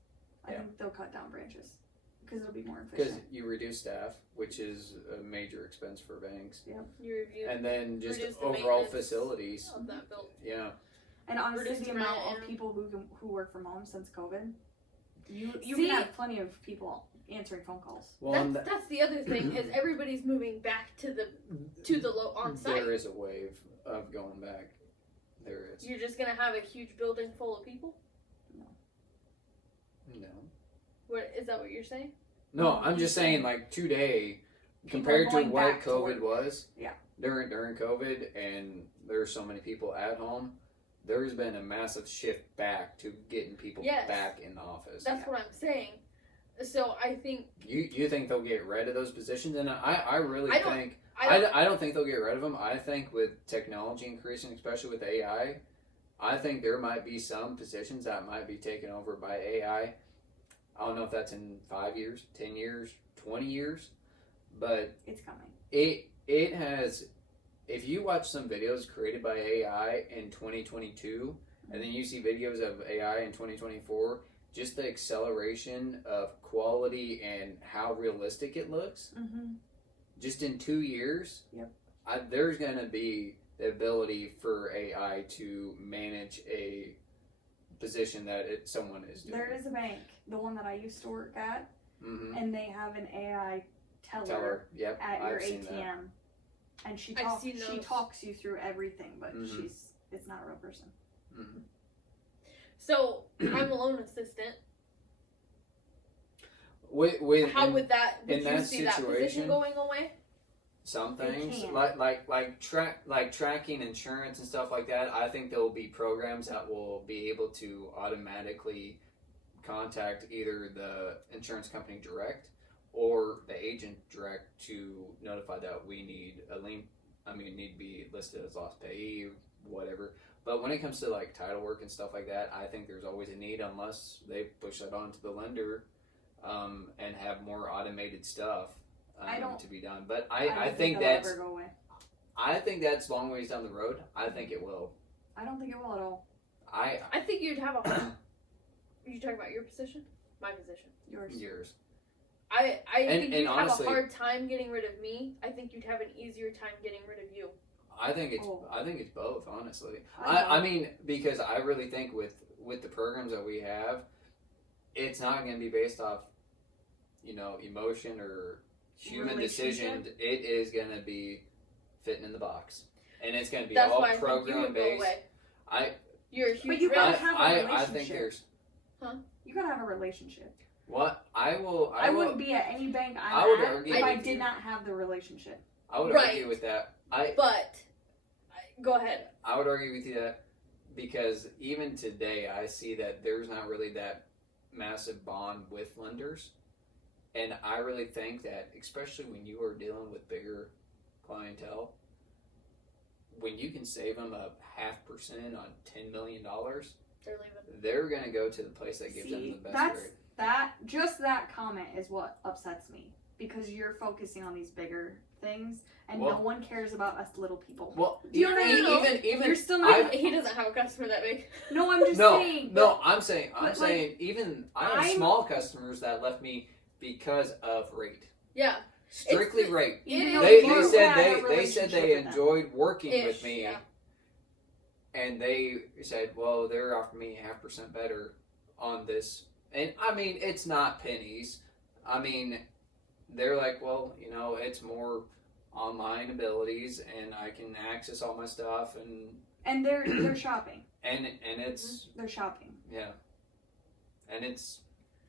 I Yeah. think they'll cut down branches because it'll be more Because efficient. you reduce staff, which is a major expense for banks, You review and then just reduce the overall maintenance facilities. of that building. Yeah, And honestly, reduce the the amount rent of and- people who work from home since COVID, you See- can have plenty of people answering phone calls. well, and That's the other thing is everybody's moving back to the low on site. there is a wave of going back. There is. You're just gonna have a huge building full of people. No. What is that? What you're saying? No, I'm just saying, like today, People compared to going what back to COVID work. was, Yeah. during COVID, and there's so many people at home, there's been a massive shift back to getting people Yes. back in the office. That's what I'm saying. So I think You think they'll get rid of those positions? And I really I don't- think I don't. I don't think they'll get rid of them. I think with technology increasing, especially with AI, I think there might be some positions that might be taken over by AI. I don't know if that's in 5 years, 10 years, 20 years, but It's coming. it has. If you watch some videos created by AI in 2022, and then you see videos of AI in 2024, just the acceleration of quality and how realistic it looks, Mm-hmm. just in 2 years, Yep. There's going to be the ability for AI to manage a position that someone is doing. There is a bank, the one that I used to work at, Mm-hmm. and they have an AI teller, Teller, yep, at your I've seen that. ATM, and she I've talks. seen She those. talks you through everything, but Mhm. it's not a real person. Mm-hmm. So I'm a loan assistant. With How in would that? Would in you that see that situation- position going away? some They things can. like tracking insurance and stuff like that, I think there will be programs that will be able to automatically contact either the insurance company direct or the agent direct to notify that we need a lien. Need to be listed as lost payee, whatever. But when it comes to like title work and stuff like that, I think there's always a need unless they push that on to the lender, and have more automated stuff to be done. But I don't think that'll that's ever go away. I think that's long ways down the road. I think it will. I don't think it will at all. I think you'd have a hard. You talking about your position? My position. Yours. Years. I think and you'd honestly- have a hard time getting rid of me. I think you'd have an easier time getting rid of you. I think it's Oh. both, honestly. I I mean, because I really think with the programs that we have, it's not going to be based off, emotion or human decision. It is going to be fitting in the box, and it's going to be That's all why I think you program would go based. away. You're a huge But you risk. gotta have a I relationship. think there's You gotta have a relationship. what I will. I wouldn't be at any bank I would I'm at argue if I with did you. not have the relationship. I would Right. argue with that. But go ahead. I would argue with you that because even today I see that there's not really that massive bond with lenders. And I really think that, especially when you are dealing with bigger clientele, when you can save them a 0.5% on $10 million, They're leaving. they're going to go to the place that gives them the best rate. That comment is what upsets me, because you're focusing on these bigger things and no one cares about us little people. Well, do you know what I mean? Even you're still not. He doesn't have a customer that big. No, I'm just saying. No, I'm saying even I have I'm- small customers that left me because of rate. Yeah. Strictly rate. Even though They you said had a they said relationship they with them. enjoyed working with me, Yeah. and they said, well, they're offering me 0.5% better on this. And I mean, it's not pennies. I mean, they're like, well, you know, it's more online abilities, and I can access all my stuff, And they're shopping. and it's They're shopping. yeah, and it's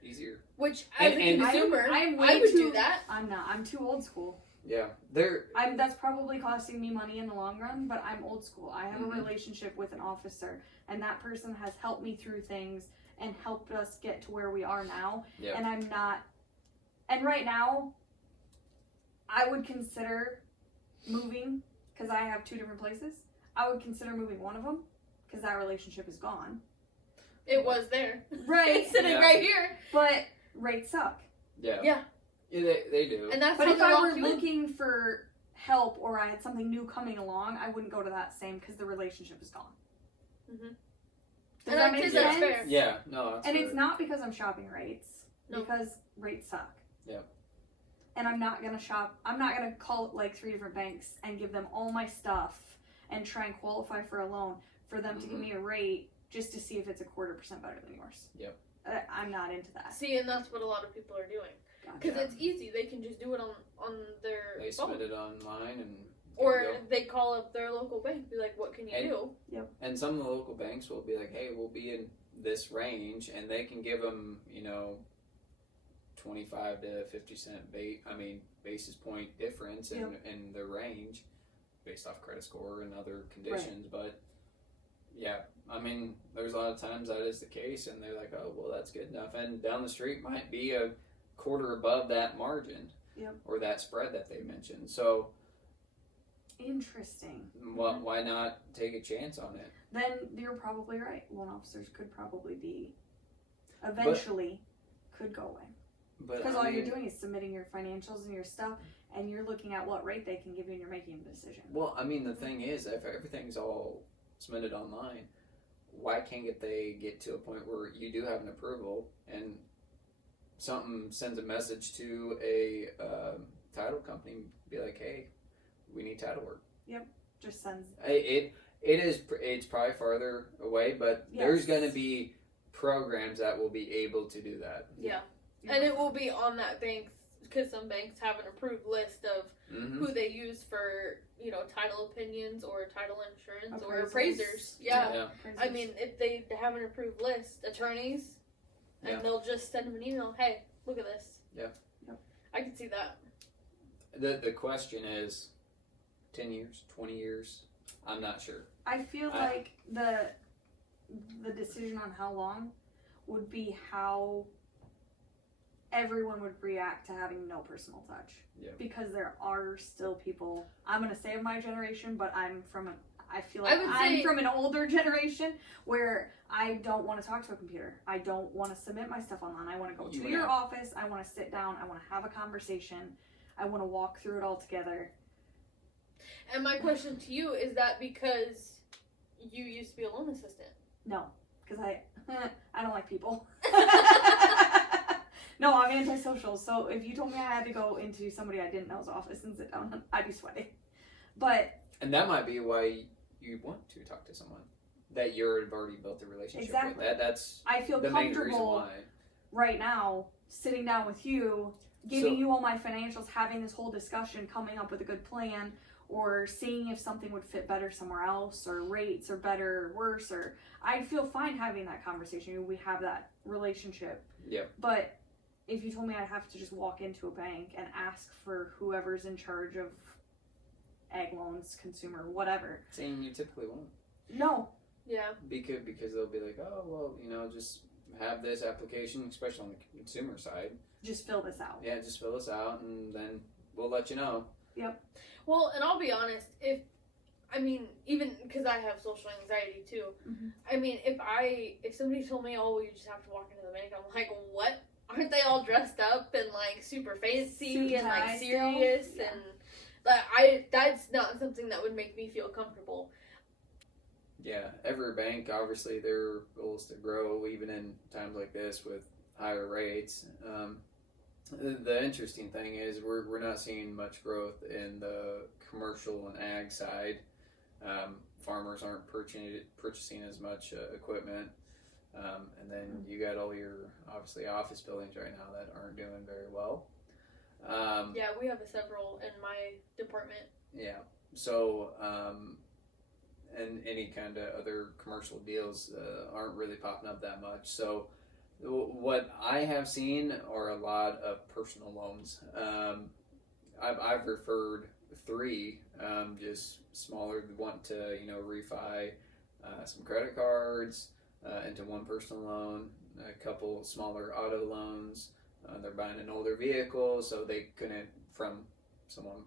easier. Which, as a consumer, I'm way I would too, do that. I'm not. I'm too old school. Yeah, they're That's probably costing me money in the long run, but I'm old school. I have a relationship with an officer, and that person has helped me through things and helped us get to where we are now. Yeah. And I'm not. And right now, I would consider moving, because I have 2 different places. I would consider moving one of them, because that relationship is gone. It was there. Right. It's sitting Yeah. right here. But rates suck. yeah. Yeah. Yeah, they do. And that's But how if they I lock were you in. looking for help or I had something new coming along, I wouldn't go to that same, because the relationship is gone. Mhm. Does And that I make think sense? that's fair. Yeah, no, that's And fair. it's not because I'm shopping rates, No. because rates suck. Yeah. And I'm not gonna shop. I'm not gonna call like 3 different banks and give them all my stuff and try and qualify for a loan for them to give me a rate just to see if it's 0.25% better than yours. Yep. I'm not into that. See, and that's what a lot of people are doing. Because it's easy. They can just do it on their They phone. submit it online and Or they call up their local bank, be like, what can you do? And some of the local banks will be like, hey, we'll be in this range, and they can give them, 25 to 50 cent basis point difference in the range based off credit score and other conditions. But yeah, I mean, there's a lot of times that is the case, and they're like, oh, well, that's good enough. And down the street might be a quarter above that margin or that spread that they mentioned. So Interesting. why not take a chance on it? Then you're probably right. Loan officers could probably be, eventually, could go away. Because all you're doing is submitting your financials and your stuff, and you're looking at what rate they can give you, and you're making a decision. Well, I mean, the thing is, if everything's all submitted online, why can't they get to a point where you do have an approval and something sends a message to a title company, be like, hey, we need title work. Just sends. It's probably farther away, but there's going to be programs that will be able to do that. Yeah. And it will be on that bank, because some banks have an approved list of who they use for, title opinions or title insurance or appraisers. Yeah. I mean, if they have an approved list, attorneys, and they'll just send them an email, hey, look at this. Yeah. I can see that. The question is, 10 years, 20 years, I'm not sure. I feel like the decision on how long would be how everyone would react to having no personal touch. Yeah. Because there are still people, I'm going to say of my generation, but I feel I like would I'm say- from an older generation where I don't want to talk to a computer. I don't want to submit my stuff online. I want to go to your office. I want to sit down. I want to have a conversation. I want to walk through it all together. And my question to you, is that because you used to be a loan assistant? No, because I don't like people. No, I'm antisocial, so if you told me I had to go into somebody I didn't know's office and sit down, I'd be sweating. And that might be why you want to talk to someone that you've already built a relationship Exactly. with. That's I feel the main reason comfortable why. right now sitting down with you, giving you all my financials, having this whole discussion, coming up with a good plan, or seeing if something would fit better somewhere else, or rates are better or worse, or I'd feel fine having that conversation. We have that relationship. Yep. But if you told me I'd have to just walk into a bank and ask for whoever's in charge of ag loans, consumer, whatever. Saying you typically won't. No. Yeah. Because they'll be like, oh, well, just have this application, especially on the consumer side. just fill this out. Yeah, just fill this out, and then we'll let you know. Yep. Well, and I'll be honest, even because I have social anxiety too. Mm-hmm. I mean, if somebody told me, oh, you just have to walk into the bank, I'm like, what? Aren't they all dressed up and like super fancy and like serious yeah. and that's not something that would make me feel comfortable. Yeah, every bank, obviously, their goal is to grow, even in times like this with higher rates. The interesting thing is we're not seeing much growth in the commercial and ag side. Farmers aren't purchasing as much equipment. And then you got all your, obviously, office buildings right now that aren't doing very well. Yeah, we have several in my department. Yeah. So, and any kind of other commercial deals aren't really popping up that much. So, what I have seen are a lot of personal loans. I've referred 3, just smaller, want to refi some credit cards into one personal loan, a couple smaller auto loans. They're buying an older vehicle, so they couldn't from someone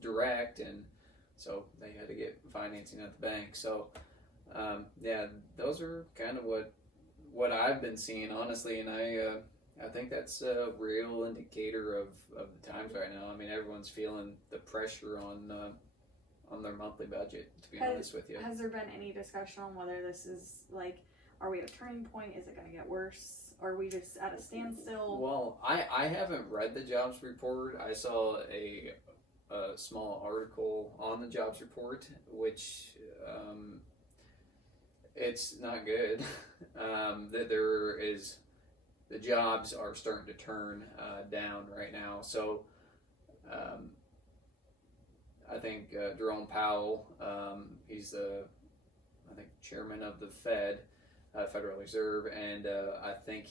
direct, and so they had to get financing at the bank. So yeah, those are kind of what I've been seeing, honestly, and I think that's a real indicator of the times right now. I mean, everyone's feeling the pressure on their monthly budget, to be honest with you. Has there been any discussion on whether this is like, are we at a turning point? Is it going to get worse? Are we just at a standstill? Well, I haven't read the jobs report. I saw a small article on the jobs report, which it's not good. That the jobs are starting to turn down right now. So I think Jerome Powell, he's the chairman of the Federal Reserve, and I think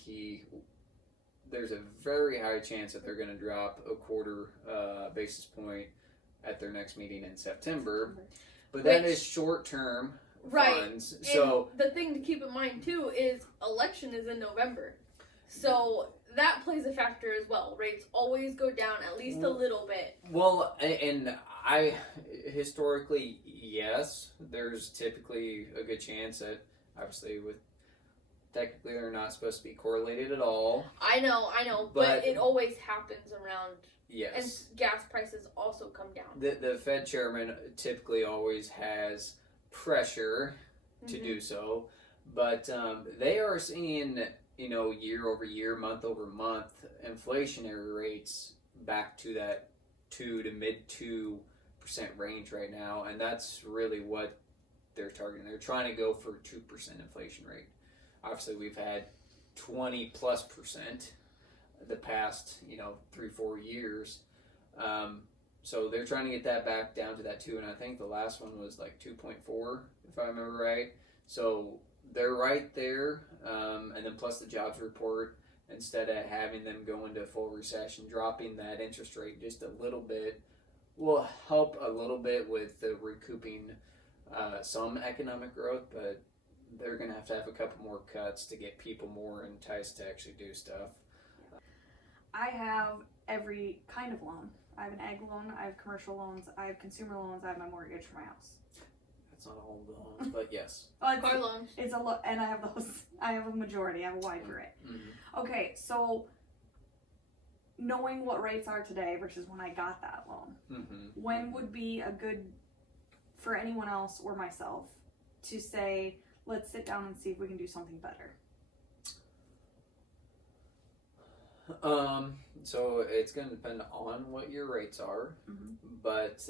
there's a very high chance that they're going to drop a quarter basis point at their next meeting in September. But that is short-term funds. And so the thing to keep in mind too is election is in November, so that plays a factor as well. Rates always go down at least a little bit. Well, and I historically, yes, there's typically a good chance that, obviously, technically they're not supposed to be correlated at all. I know, but it always happens around. Yes. And gas prices also come down. The Fed chairman typically always has pressure to do so, but they are seeing, year over year, month over month, inflationary rates back to that 2 to mid 2% range right now, and that's really what they're targeting. They're trying to go for 2% inflation rate. Obviously, we've had 20+% the past 3-4 years, so they're trying to get that back down to that 2, and I think the last one was like 2.4 if I remember right. So they're right there, and then plus the jobs report, instead of having them go into full recession, dropping that interest rate just a little bit will help a little bit with the recouping some economic growth, but they're going to have a couple more cuts to get people more enticed to actually do stuff. I have every kind of loan. I have an ag loan, I have commercial loans, I have consumer loans, I have my mortgage for my house. That's not all the loans, but yes. Car loans. It's and I have those. I have a majority. I have a wide array. Mm-hmm. Okay, so knowing what rates are today versus when I got that loan, when would be a good for anyone else or myself to say, let's sit down and see if we can do something better? So it's going to depend on what your rates are, but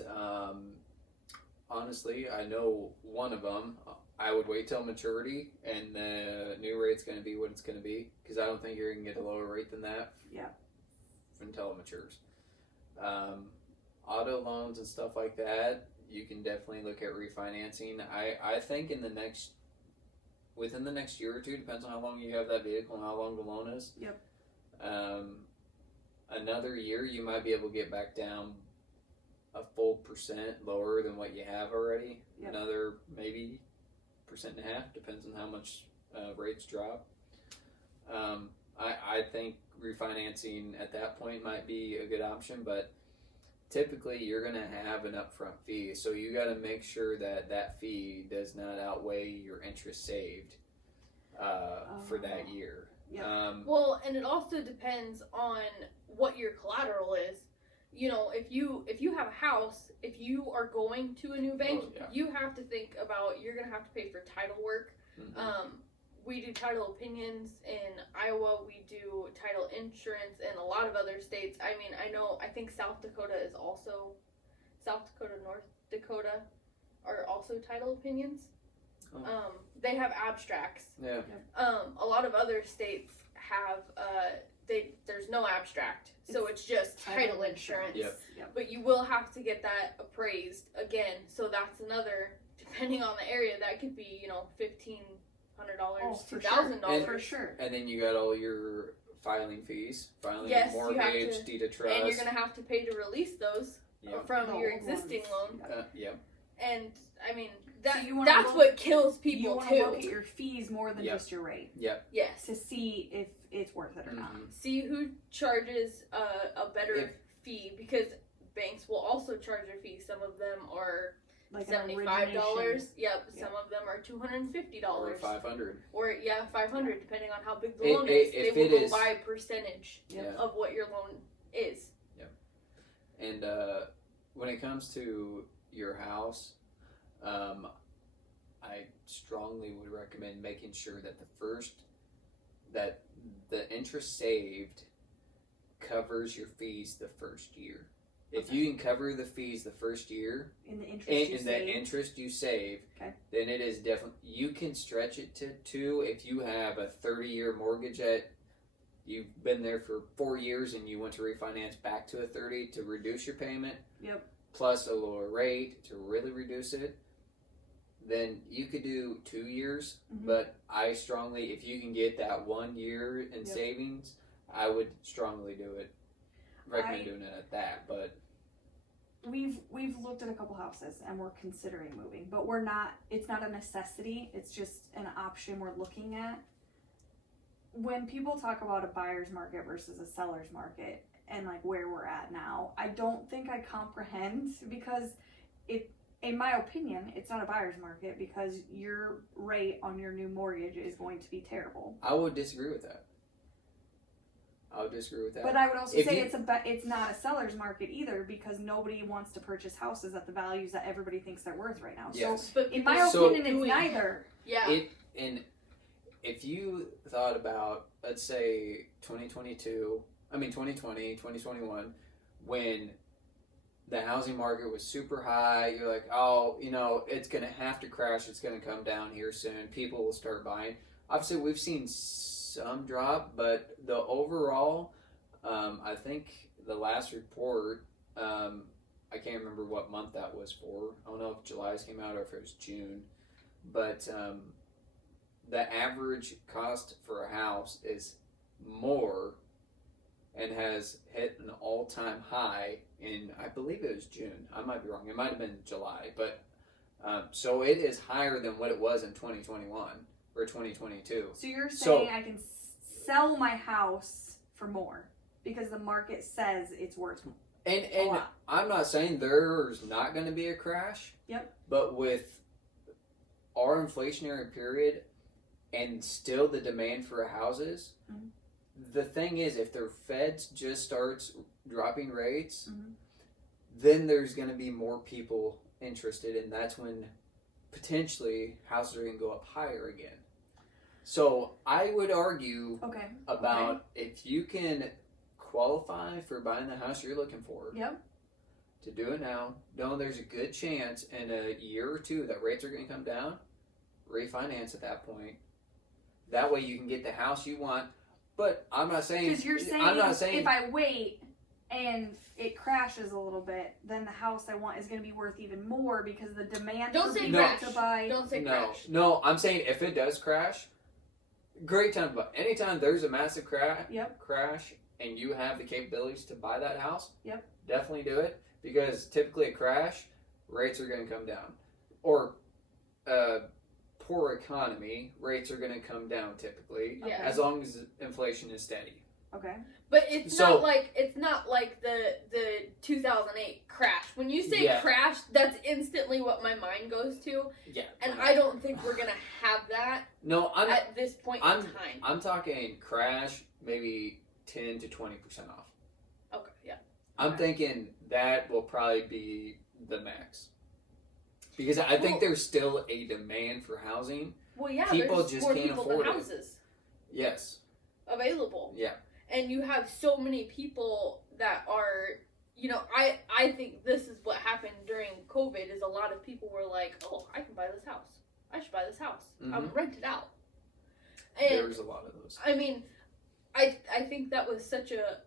honestly, I know one of them. I would wait till maturity, and the new rate's going to be what it's going to be, because I don't think you're going to get a lower rate than that. Yeah. Until it matures. Auto loans and stuff like that, you can definitely look at refinancing. I think within the next year or two, depends on how long you have that vehicle and how long the loan is. Yep. Another year, you might be able to get back down a full percent lower than what you have already. Yep. Another maybe 1.5%, depends on how much rates drop. I think refinancing at that point might be a good option, but typically you're going to have an upfront fee, so you got to make sure that fee does not outweigh your interest saved for that year. Yeah. Well, and it also depends on what your collateral is. You know, if you have a house, if you are going to a new bank, you have to think about, you're gonna have to pay for title work. Mm-hmm. We do title opinions in Iowa. We do title insurance in a lot of other states. I mean, I think South Dakota, North Dakota are also title opinions. Oh. They have abstracts. Yeah. A lot of other states have there's no abstract, so it's just title insurance. Yep. But you will have to get that appraised again. So that's another, depending on the area, that could be $1,500, $2,000 for sure. And then you got all your filing fees, Yes, mortgage, deed of trust, and you're gonna have to pay to release those from your existing loan. Yep. And I mean, So that's what kills people you want too. to look at your fees more than just your rate. Yep. Yes. To see if it's worth it or not. See who charges a better fee, because banks will also charge a fee. Some of them are like $75. Yep. Some of them are $250. Or $500. Or $500, depending on how big the loan is. They will go by percentage of what your loan is. Yep. And when it comes to your house, I strongly would recommend making sure that that the interest saved covers your fees the first year. If you can cover the fees the first year in the interest you save, then it is definitely, you can stretch it to 2 if you have a 30-year mortgage that you've been there for 4 years and you want to refinance back to a 30 to reduce your payment. Yep. Plus a lower rate to really reduce it, then you could do 2 years. But I strongly, if you can get that 1 year in savings, I would strongly do it. Recommend doing it at that. But we've looked at a couple houses and we're considering moving, but we're not. It's not a necessity. It's just an option we're looking at. When people talk about a buyer's market versus a seller's market, and like where we're at now, I don't think I comprehend, because in my opinion, it's not a buyer's market because your rate on your new mortgage is going to be terrible. I would disagree with that. But I would also say it's not a seller's market either, because nobody wants to purchase houses at the values that everybody thinks they're worth right now. Yes. So in my opinion, it's neither. Yeah. And if you thought about, let's say 2020, 2021, when the housing market was super high, you're like, oh, it's going to have to crash. It's going to come down here soon. People will start buying. Obviously, we've seen some drop, but the overall, I think the last report, I can't remember what month that was for. I don't know if July's came out or if it was June, but the average cost for a house is more and has hit an all-time high in, I believe it was June. I might be wrong. It might have been July. But so it is higher than what it was in 2021 or 2022. So you're saying I can sell my house for more because the market says it's worth more. And I'm not saying there's not going to be a crash. Yep. But with our inflationary period and still the demand for houses, the thing is, if the Fed just starts dropping rates, then there's going to be more people interested, and that's when potentially houses are going to go up higher again. So I would argue about if you can qualify for buying the house you're looking for, to do it now, knowing there's a good chance in a year or two that rates are going to come down, refinance at that point. That way you can get the house you want. But I'm not saying... Because you're saying if I wait and it crashes a little bit, then the house I want is going to be worth even more because the demand for people to buy... Don't say crash. No, I'm saying if it does crash, great time to buy. Anytime there's a massive crash and you have the capabilities to buy that house, definitely do it. Because typically a crash, rates are going to come down. Or poor economy, rates are going to come down typically, Yeah. as long as inflation is steady. Okay. But it's not like the 2008 crash. When you say crash, that's instantly what my mind goes to. Yeah. And I don't think we're gonna have that. No, at this point in time. I'm talking crash, maybe 10 to 20% off. Okay. Yeah. I'm thinking that will probably be the max. Because I think there's still a demand for housing. Well, yeah, people there's just more can't people afford than it. houses Yes. available. Yeah. And you have so many people that are, I think this is what happened during COVID is a lot of people were like, oh, I can buy this house. I should buy this house. Mm-hmm. I'm rent it out. And There's a lot of those. I mean, I think that was such a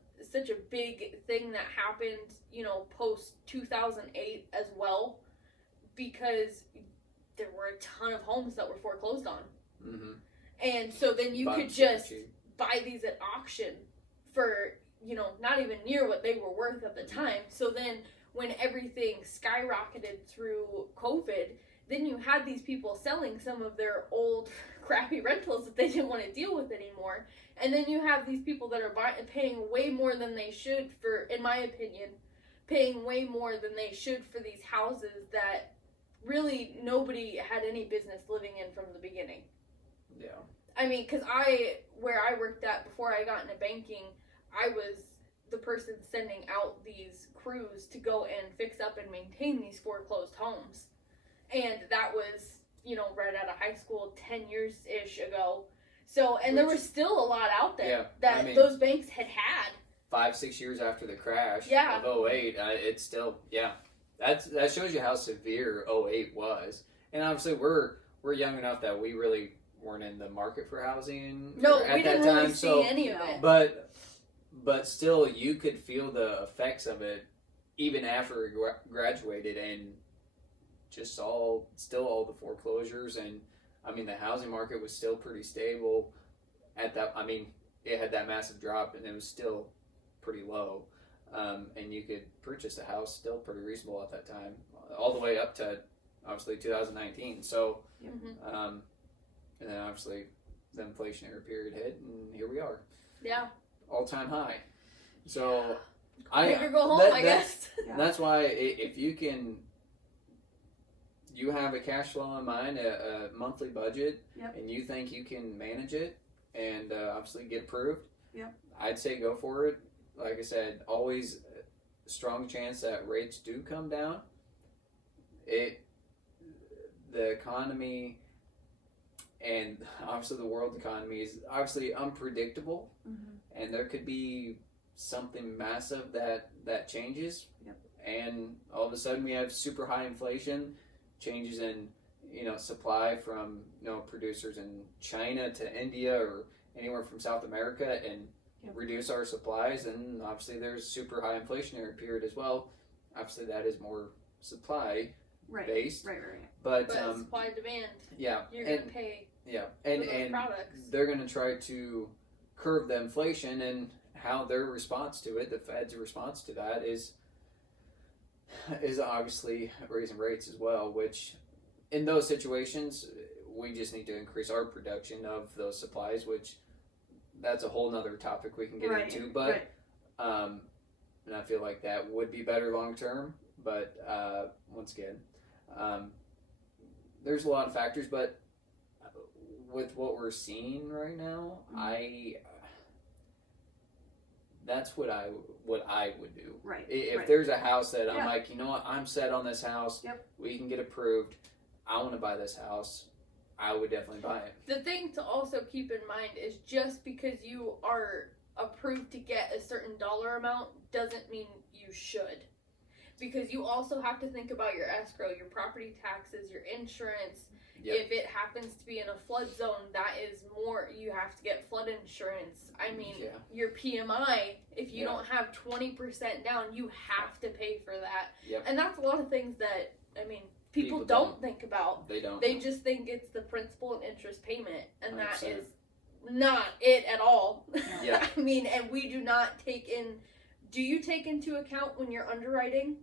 big thing that happened, post 2008 as well, because there were a ton of homes that were foreclosed on. Mm-hmm. And so then you could just buy these at auction for, not even near what they were worth at the time. So then when everything skyrocketed through COVID, then you had these people selling some of their old crappy rentals that they didn't want to deal with anymore. And then you have these people that are paying way more than they should for, in my opinion, paying way more than they should for these houses that really nobody had any business living in from the beginning. Yeah. I mean, because where I worked at before I got into banking, I was the person sending out these crews to go and fix up and maintain these foreclosed homes. And that was, right out of high school 10 years-ish ago. So, and there was still a lot out there that those banks had. 5-6 years after the crash of 08, it's still, that shows you how severe 08 was. And obviously we're young enough that we really weren't in the market for housing at we didn't that time. Really see any of it. But still, you could feel the effects of it even after we graduated, and just all the foreclosures, and the housing market was still pretty stable at that. It had that massive drop, and it was still pretty low, and you could purchase a house still pretty reasonable at that time, all the way up to obviously 2019. So. Mm-hmm. And then obviously the inflationary period hit, and here we are. Yeah. All-time high. So Take or go home, I guess. That's why if you have a cash flow in mind, a monthly budget, and you think you can manage it, and obviously get approved, I'd say go for it. Like I said, always a strong chance that rates do come down. The economy. And obviously the world economy is obviously unpredictable, and there could be something massive that changes, and all of a sudden we have super high inflation, changes in supply from producers in China to India or anywhere from South America, and reduce our supplies, and obviously there's super high inflationary period as well. Obviously that is more supply based, right. But supply and demand. Yeah, you're gonna pay. Yeah, and they're going to try to curb the inflation, and how their response to it, the Fed's response to that is obviously raising rates as well, which in those situations, we just need to increase our production of those supplies, which that's a whole nother topic we can get into, but and I feel like that would be better long term, but once again, there's a lot of factors, but with what we're seeing right now, that's what I would do. Right. If there's a house that I'm like, you know what, I'm set on this house, we can get approved, I want to buy this house, I would definitely buy it. The thing to also keep in mind is just because you are approved to get a certain dollar amount doesn't mean you should. Because you also have to think about your escrow, your property taxes, your insurance. If it happens to be in a flood zone, that is more, you have to get flood insurance. Your PMI, if you don't have 20% down, you have to pay for that. And that's a lot of things that, people don't think about. They don't. They just think it's the principal and interest payment, and 100%. That is not it at all. And we do not take in, do you take into account when you're underwriting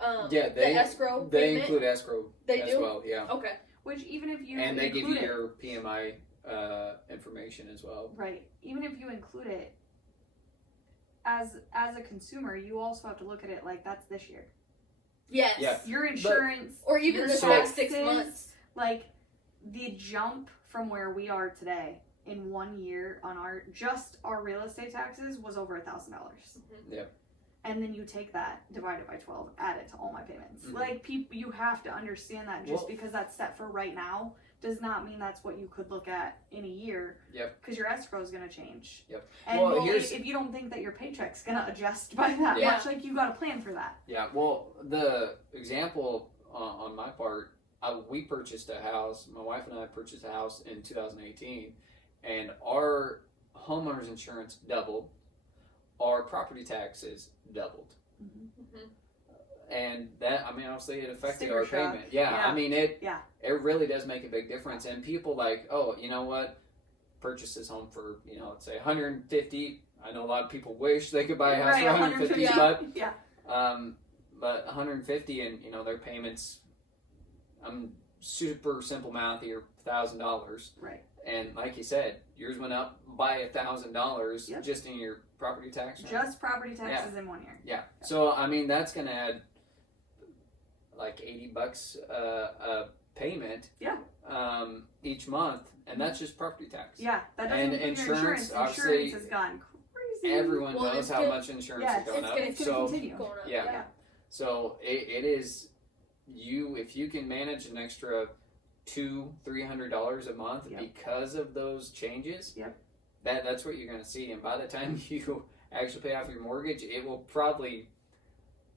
the escrow They payment? include escrow they as do? well, Okay. Which even if you and they give you include it, your PMI information as well. right? Even if you include it, as a consumer, you also have to look at it like that's this year. Yes. Yeah. Your insurance, Or even your the past 6 months. like the jump from where we are today in 1 year on our real estate taxes was over $1,000. Yep. And then you take that, divide it by 12, add it to all my payments. Mm-hmm. Like, people, you have to understand that just because that's set for right now does not mean that's what you could look at in a year. Yep. Because your escrow is going to change. Yep. And if you don't think that your paycheck's going to adjust by that much, like, you got to plan for that. Yeah. Well, the example on my part, we purchased a house. My wife and I purchased a house in 2018, and our homeowner's insurance doubled. Our property taxes doubled. And that, I mean, obviously it affected our payment. Yeah, I mean, it really does make a big difference. And people like, oh, you know what, purchase this home for, let's say $150. I know a lot of people wish they could buy a house for $150, but $150 and, their payments, I'm super simple math here, $1,000. Right. And like you said, yours went up by $1,000 just in your property tax. Just property taxes in 1 year. Yeah. So I mean, that's gonna add like $80 a payment. Yeah. Each month, and that's just property tax. Yeah. That doesn't include insurance. Obviously, insurance has gone crazy. Everyone knows how much insurance is going up. It's going to continue going up. Yeah. So it is if you can manage an extra $200-$300 a month because of those changes, that's what you're going to see. And by the time you actually pay off your mortgage, it will probably,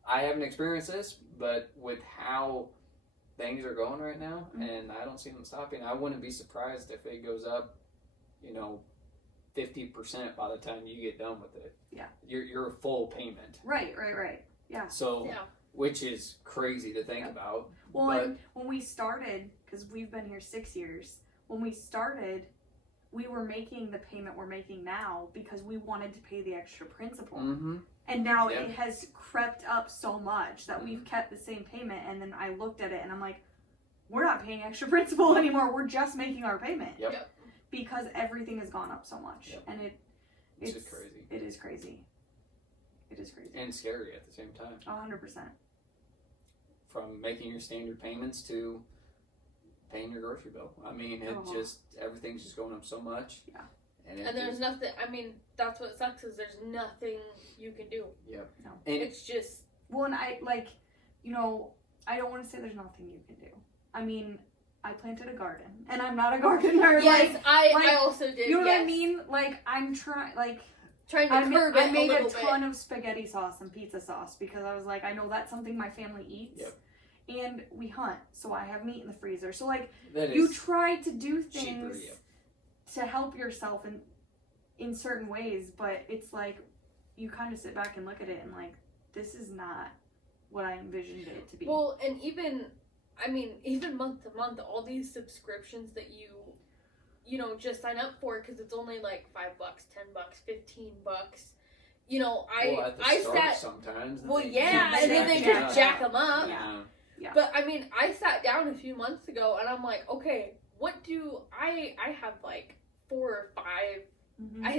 I haven't experienced this, but with how things are going right now, and I don't see them stopping, I wouldn't be surprised if it goes up 50% by the time you get done with it. Yeah. Your full payment. Right. Yeah. So which is crazy to think about. Well, and when we started, because we've been here 6 years, when we started, we were making the payment we're making now because we wanted to pay the extra principal. And now it has crept up so much that we've kept the same payment. And then I looked at it and I'm like, we're not paying extra principal anymore. We're just making our payment. Because everything has gone up so much. And it's just crazy. It is crazy. It is crazy. And scary at the same time. 100%. From making your standard payments to paying your grocery bill. I mean, everything's just going up so much. Yeah. And there's nothing, I mean, that's what sucks is there's nothing you can do. Yep. No. And it's just. Well, and I don't want to say there's nothing you can do. I mean, I planted a garden, and I'm not a gardener. Yes, I also did. You know what I mean? Like, I'm trying to curb it. I made a ton of spaghetti sauce and pizza sauce because I was like, I know that's something my family eats. Yep. And we hunt, so I have meat in the freezer. So, like, that you try to do things cheaper, to help yourself in certain ways, but it's like, you kind of sit back and look at it and, like, this is not what I envisioned it to be. Well, and even month to month, all these subscriptions that you just sign up for because it's only like $5, $10, $15. I sat sometimes. Well, and then they just jack them up. Yeah. But I mean, I sat down a few months ago and I'm like, okay, what do I have like 4 or 5. I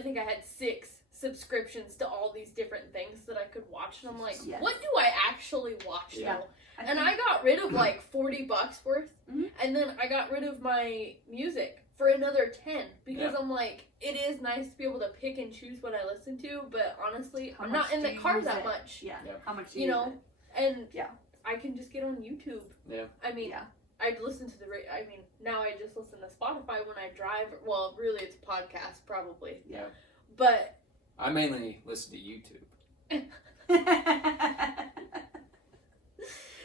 think I had 6 subscriptions to all these different things that I could watch, and I'm like, what do I actually watch now? And I got rid of like $40 worth, and then I got rid of my music for another 10 because I'm like, it is nice to be able to pick and choose what I listen to, but honestly, I'm not in the car that much. Yeah. How much do you use it? And I can just get on YouTube. Yeah. I mean, I'd listen to now I just listen to Spotify when I drive. Well, really, it's a podcast, probably. Yeah. But I mainly listen to YouTube.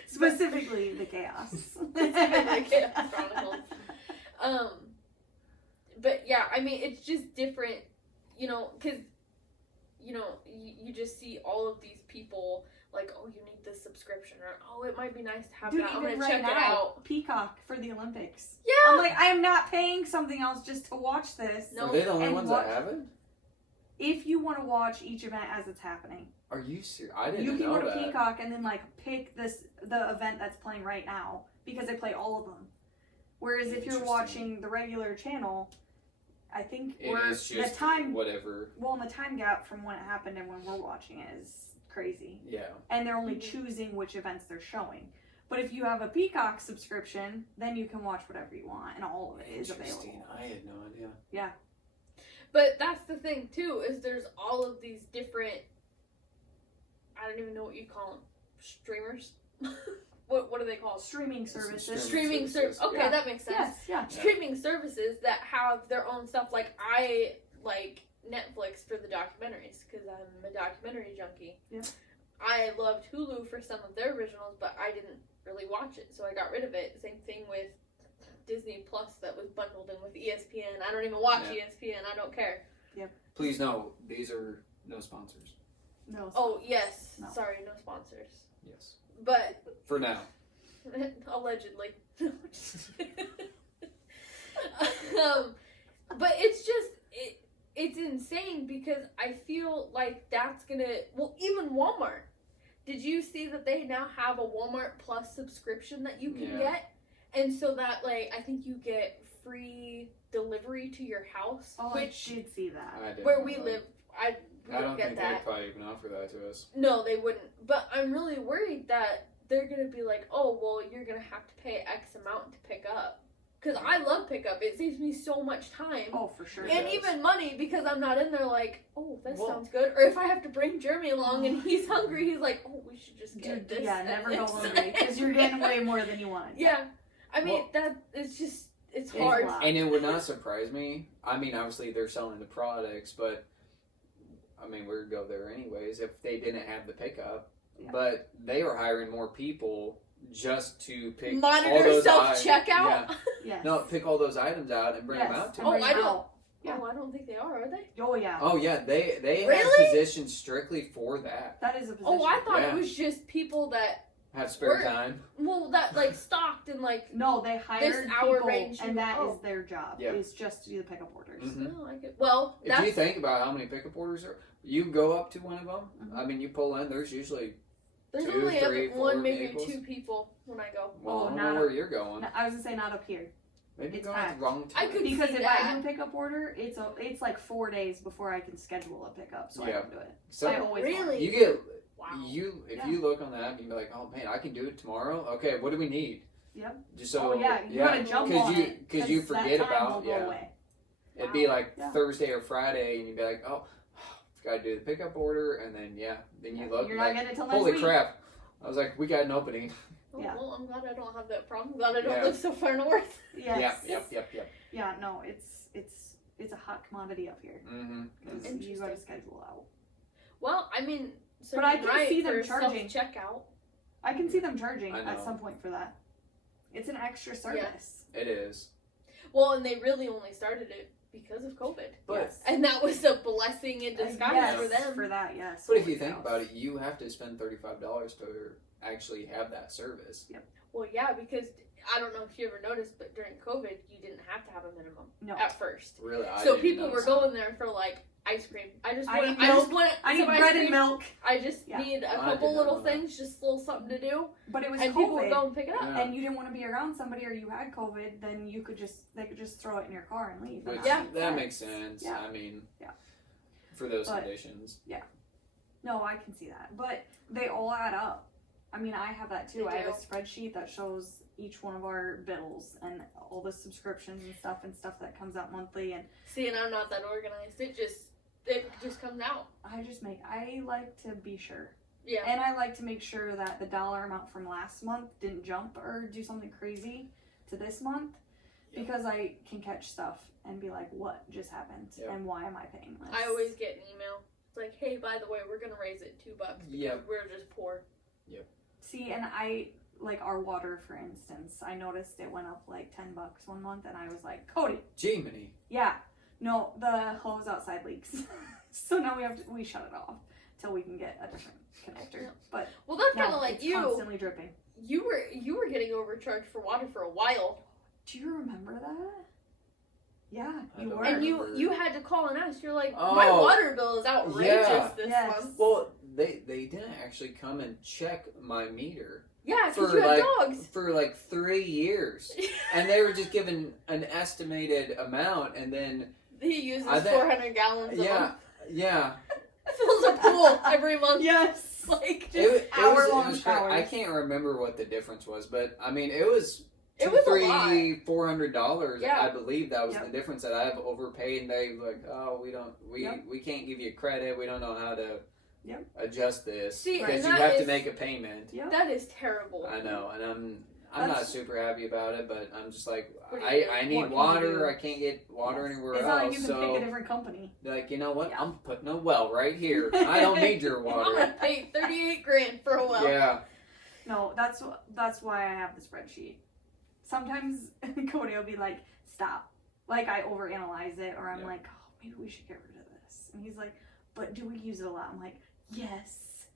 Specifically, the Chaos. Specifically, Chaos Chronicles. But yeah, I mean, it's just different, because, you just see all of these people like, oh, you need this subscription, or oh, it might be nice to have that. I'm gonna check it out. Peacock for the Olympics. Yeah. I'm like, I am not paying something else just to watch this. No. Are they the only ones that have it? If you want to watch each event as it's happening. Are you serious? I didn't know that. You can go to that. Peacock and then like pick the event that's playing right now because they play all of them. Whereas if you're Interesting. watching the regular channel, I think It's just the time whatever. well, and the time gap from when it happened and when we're watching it is crazy. Yeah. And they're only choosing which events they're showing. But if you have a Peacock subscription, then you can watch whatever you want, and all of it is Interesting. available. I had no idea. Yeah. But that's the thing too, is there's all of these different, I don't even know what you call them, streamers. What are they called? Streaming services. Streaming service. Okay, Yeah. that makes sense. Yes, yeah. Streaming services that have their own stuff. Like I like Netflix for the documentaries because I'm a documentary junkie. Yep. I loved Hulu for some of their originals, but I didn't really watch it, so I got rid of it. Same thing with Disney Plus that was bundled in with ESPN. I don't even watch ESPN. I don't care. Yep. Please know these are no sponsors. No. Oh yes. No. Sorry, no sponsors. Yes. But For now. allegedly. But it's just it's insane because I feel like that's gonna, well, even Walmart. Did you see that they now have a Walmart Plus subscription that you can get? And so that, like, I think you get free delivery to your house. Oh, which I did see that. I didn't where know we that. live, I I wouldn't don't get think that. they'd probably even offer that to us. No, they wouldn't. But I'm really worried that they're going to be like, oh, well, you're going to have to pay X amount to pick up. Because I love pickup. It saves me so much time. Oh, for sure. And does. even money, because I'm not in there like, oh, that Well- sounds good. Or if I have to bring Jeremy along and he's hungry, he's like, oh, we should just get this. Yeah, and never go this." hungry because you're getting way more than you wanted. Yeah. I mean, Well- it's just, it's And- hard. lot. And it would not surprise me. I mean, obviously they're selling the products, but I mean, we'd go there anyways if they didn't have the pickup. Yeah. But they are hiring more people just to pick all Monitor those self-checkout? Yeah. Yes. No, pick all those items out and bring them out to and Oh, us. bring I them don't- out. Yeah. Oh, I don't think they are they? Oh, yeah. Oh yeah, they have Really? positions strictly for that. That is a position. Oh, I thought Yeah. it was just people that, Have spare Where- time. well, that, like, stocked and, like, No, they hired hour people, range, and that is oh. their job. Yeah. Is just to do the pickup orders. Mhm. oh, I get, well, If that's, you think about how many pickup orders are, you go up to one of them. Mhm. I mean, you pull in. There's usually there's 2, only 3, 4 one, maybe vehicles. 2 people when I go. Well, Oh, I don't not know a- where you're going. No, I was gonna say not up here Maybe it's you're going at packed. the wrong I time. could because see if that. I do a pickup order, it's like 4 days before I can schedule a pickup, so I Yeah. don't do it. So I always Really? you get Wow. if Yeah. you look on the app, you be like, oh man, I can do it tomorrow. Okay, what do we need? Yep. Just so oh yeah, you gotta jump on you it because you that forget time about will go yeah. away. It'd be like Yeah. Thursday or Friday, and you'd be like, oh, gotta do the pickup order, and then you look You're like, not getting it till next holy week. crap! I was like, we got an opening. Oh, Yeah. well, I'm glad I don't have that problem. Glad I don't Yeah. live so far north. Yes. Yep. Yeah. No, it's a hot commodity up here. Mm-hmm. 'Cause you Interesting. gotta schedule out. Well, I mean, so But I can see them for charging. self-checkout. I can see them charging I at know. some point for that. It's an extra service. It is. Well, and they really only started it because of COVID. But Yes. And that was a blessing in disguise Yes, for them. For that, yes. but if you Holy think cow. about it, you have to spend $35 to actually have that service. Well, yeah, because I don't know if you ever noticed, but during COVID, you didn't have to have a minimum No. at first. Really, I So didn't people were notice going there for like ice cream. I just want. need I just milk. want. I some need ice bread cream. and milk. I just Yeah. need a I couple did not little know that. things, just a little something to do, But it was and people would COVID. go and pick it up. Yeah. And you didn't want to be around somebody or you had COVID, then they could just throw it in your car and leave. Which, And Yeah. that makes sense. Yeah. I mean, Yeah. for those But- conditions. No, I can see that. But they all add up. I mean, I have that too. They I have a do. spreadsheet that shows each one of our bills and all the subscriptions and stuff that comes out monthly. And See, and I'm not that organized. It just comes out. I like to be sure. Yeah. And I like to make sure that the dollar amount from last month didn't jump or do something crazy to this month. Yep. Because I can catch stuff and be like, what just happened? Yep. And why am I paying this? I always get an email. It's like, hey, by the way, we're gonna raise it $2 because Yep. we're just poor. See, and I, like our water, for instance, I noticed it went up like $10 one month, and I was like, Cody, Jiminy. yeah, no, the hose outside leaks. So now we shut it off till we can get a different connector. Yeah. But Well, that's kind no, of like it's you. constantly dripping. You were getting overcharged for water for a while, Do you remember that? Yeah, I you don't were. and remember. you had to call and ask. You're like, my Oh. water bill is outrageous Yeah. this Yes. month. Well, they didn't actually come and check my meter. Yeah, for because you have like dogs. for like 3 years, and they were just given an estimated amount, and then He uses I think- 400 gallons of them. yeah. Fills a pool every month. Yes. Like, It hour-long was showers. I can't remember what the difference was, but I mean, it was It was a lot. $400. Yeah. I believe that was Yep. the difference that I've overpaid, and they were like, oh, Yep. we can't give you credit. We don't know how to Yep. adjust this See, because and you that have to is- make a payment. Yep. that is terrible. I know, and I'm not That's- super happy about it, but I'm just like, What do you do? I What need can you water. do? I can't get water Yes. anywhere It's else. not like you can so pick a different company. they're like, you know what? Yeah. I'm putting a well right here. I don't need your I'm water. gonna pay $38,000 for a well. Yeah. No, that's why I have the spreadsheet. Sometimes Cody will be like, stop. Like I overanalyze it, or I'm Yeah. like, oh, maybe we should get rid of this. And he's like, but do we use it a lot? I'm like, yes.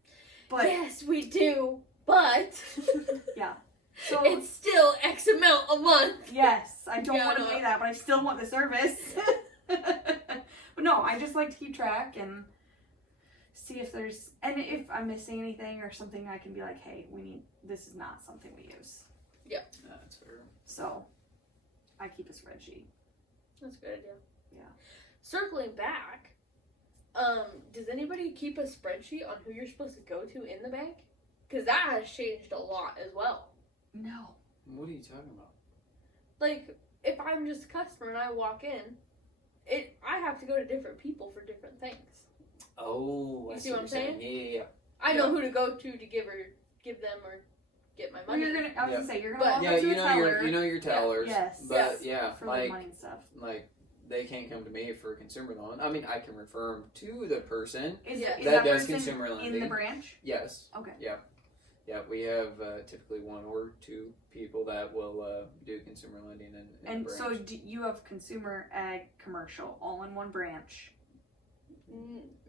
But Yes, we do, but yeah. So it's still X amount a month. yes, I don't Yeah, want to no. pay that, but I still want the service. But no, I just like to keep track and see if if I'm missing anything or something, I can be like, hey, this is not something we use. That's fair. So I keep a spreadsheet. That's a good idea. Yeah. Circling back, does anybody keep a spreadsheet on who you're supposed to go to in the bank? Because that has changed a lot as well. No. What are you talking about? Like, if I'm just a customer and I walk in, I have to go to different people for different things. Oh, You I see what I'm you're saying? saying? Yeah. I know who to go to give them or get my Well, money. I was gonna say you're gonna But- walk Yeah, up to you a know teller your tellers. Yes. But Yes. yeah, for the like money and stuff. they can't come to me for a consumer loan. I mean, I can refer them to the person. Is, Yeah. is That that does person consumer in lending. the branch? Yes. Okay. Yeah, we have typically 1 or 2 people that will do consumer lending in And the so branch. you have consumer, ag, commercial, all in one branch.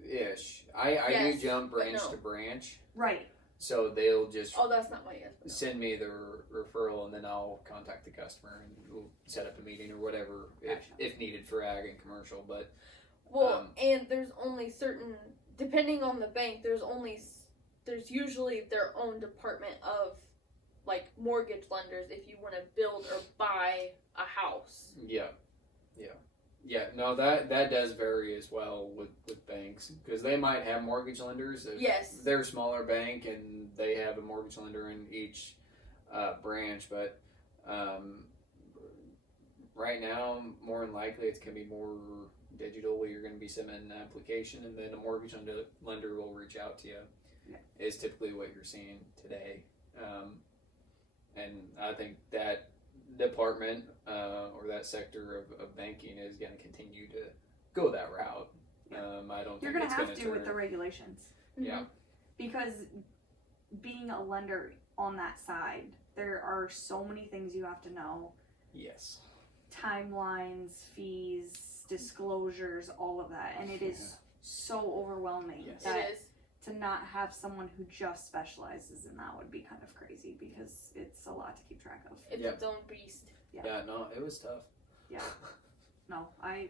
Ish. I Yes, do jump but branch no. to branch, Right. so they'll just Oh, that's not my yes. but no. send me the referral, and then I'll contact the customer and we'll set up a meeting or whatever Gotcha. if needed for ag and commercial. But Well, and there's only certain, depending on the bank, there's usually their own department of, like, mortgage lenders if you want to build or buy a house. yeah. No, that does vary as well with banks, because they might have mortgage lenders. If Yes. they're a smaller bank and they have a mortgage lender in each branch, but right now, more than likely, it's going to be more digital. You're going to be submitting an application, and then a mortgage lender will reach out to you. Yeah. Is typically what you're seeing today, and I think that department or that sector of banking is going to continue to go that route. Yeah. I don't You're think gonna it's have going to with the regulations. Yeah. Because being a lender on that side, there are so many things you have to know. Yes. Timelines, fees, disclosures, all of that. And it is so overwhelming Yes. that It is. to not have someone who just specializes in that would be kind of crazy because it's a lot to keep track of. It's Yep. its own beast. Yeah. No, it was tough. Yeah. No, I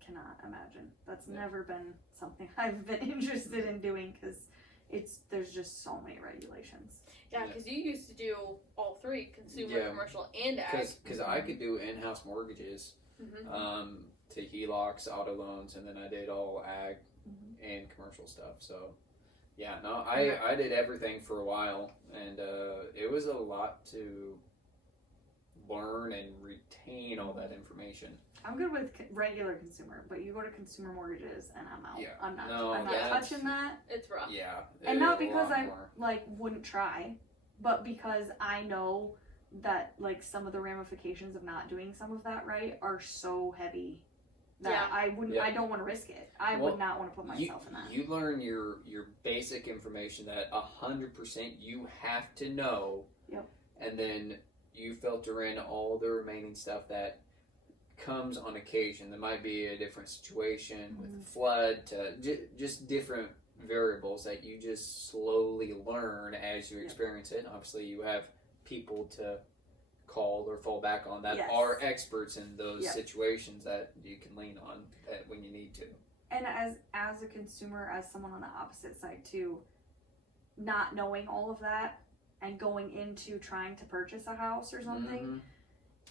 cannot imagine. That's Yeah. never been something I've been interested in doing because there's just so many regulations. Yeah, Yeah. because you used to do all three, consumer, Yeah. commercial, and ag. Because I could do in-house mortgages, Mm-hmm. to HELOCs, auto loans, and then I did all ag Mhm. and commercial stuff. So, yeah, no, I did everything for a while, and it was a lot to learn and retain all that information. I'm good with regular consumer, but you go to consumer mortgages and I'm out. Yeah. I'm not No, that's- touching that. It's rough. Yeah, And it not is a because lot I more. wouldn't try, but because I know that some of the ramifications of not doing some of that right are so heavy that Yeah. I wouldn't. Yeah. I don't want to risk it. I Well, would not want to put myself in that. You learn your basic information that 100% you have to know. Yep. And then you filter in all the remaining stuff that comes on occasion. There might be a different situation with flood to just different variables that you just slowly learn as you Yep. experience it. Obviously, you have people to call or fall back on that Yes. are experts in those Yep. situations that you can lean on when you need to. And as a consumer, as someone on the opposite side too, not knowing all of that and going into trying to purchase a house or something,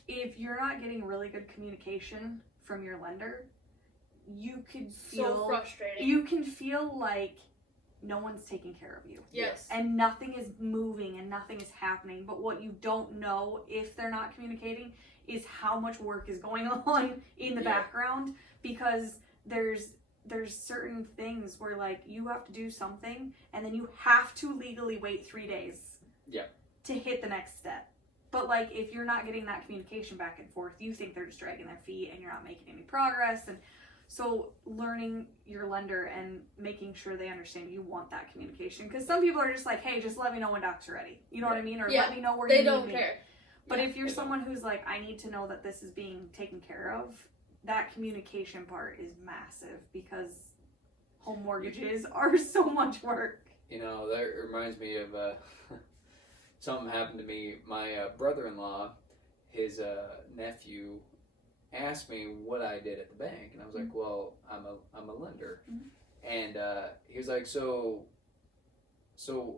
if you're not getting really good communication from your lender, you could feel so frustrating. You can feel like no one's taking care of you. Yes. And nothing is moving and nothing is happening. But what you don't know, if they're not communicating, is how much work is going on in the background, because there's certain things where, like, you have to do something and then you have to legally wait 3 days to hit the next step. But, like, if you're not getting that communication back and forth, you think they're just dragging their feet and you're not making any progress. And so learning your lender and making sure they understand you want that communication. Because some people are just like, hey, just let me know when docs are ready. You know what I mean? Or let me know where you need me. They don't care. But if you're someone who's like, I need to know that this is being taken care of, that communication part is massive, because home mortgages are so much work. You know, that reminds me of something happened to me. My brother-in-law, his nephew, asked me what I did at the bank, and I was like, well, I'm a lender. And he was like, so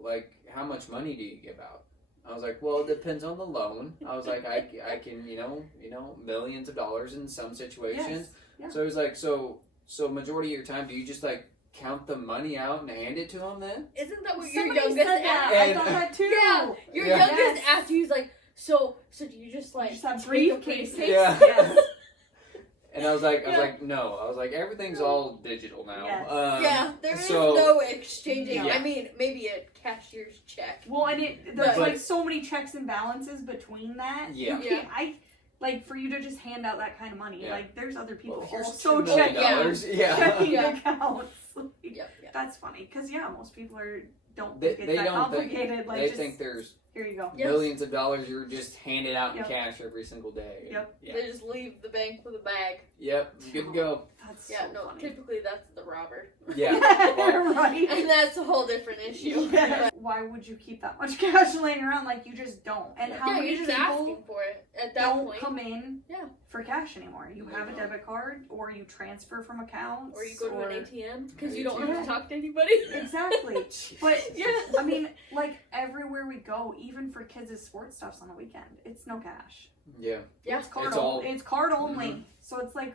like, how much money do you give out? I was like, well, it depends on the loan. I was like, I can, you know, millions of dollars in some situations. So he was like, so majority of your time, do you just like count the money out and hand it to him then? Isn't that what Somebody your youngest said that. I thought that too. Yeah, your youngest asked you, he's like, so do you just like just have briefcases? Yes. And I was like, no. I was like, everything's all digital now. Yes. There is no exchanging. Yeah. I mean, maybe a cashier's check. Well, and there's like so many checks and balances between that. Yeah. You can't, like, for you to just hand out that kind of money, like, there's other people here's also $2 million. checking accounts. Like, Yep. That's funny, because most people don't think it's that complicated. Like, they think there's here you go. millions of dollars you're just handed out in cash every single day. Yep. Yeah. They just leave the bank with a bag. Yep. Good to go. That's so funny. Typically that's the robber. Yeah. Right. And that's a whole different issue. Yeah. Why would you keep that much cash laying around? Like, you just don't. And how many you're just people asking for it at that don't point. come in for cash anymore? You have a debit card, or you transfer from accounts, or you go to an ATM because you don't ATM. have to talk to anybody. Exactly. But I mean, like, everywhere we go, even for kids' sports stuffs on the weekend, it's no cash. Yeah. Yeah. It's card only. So it's like,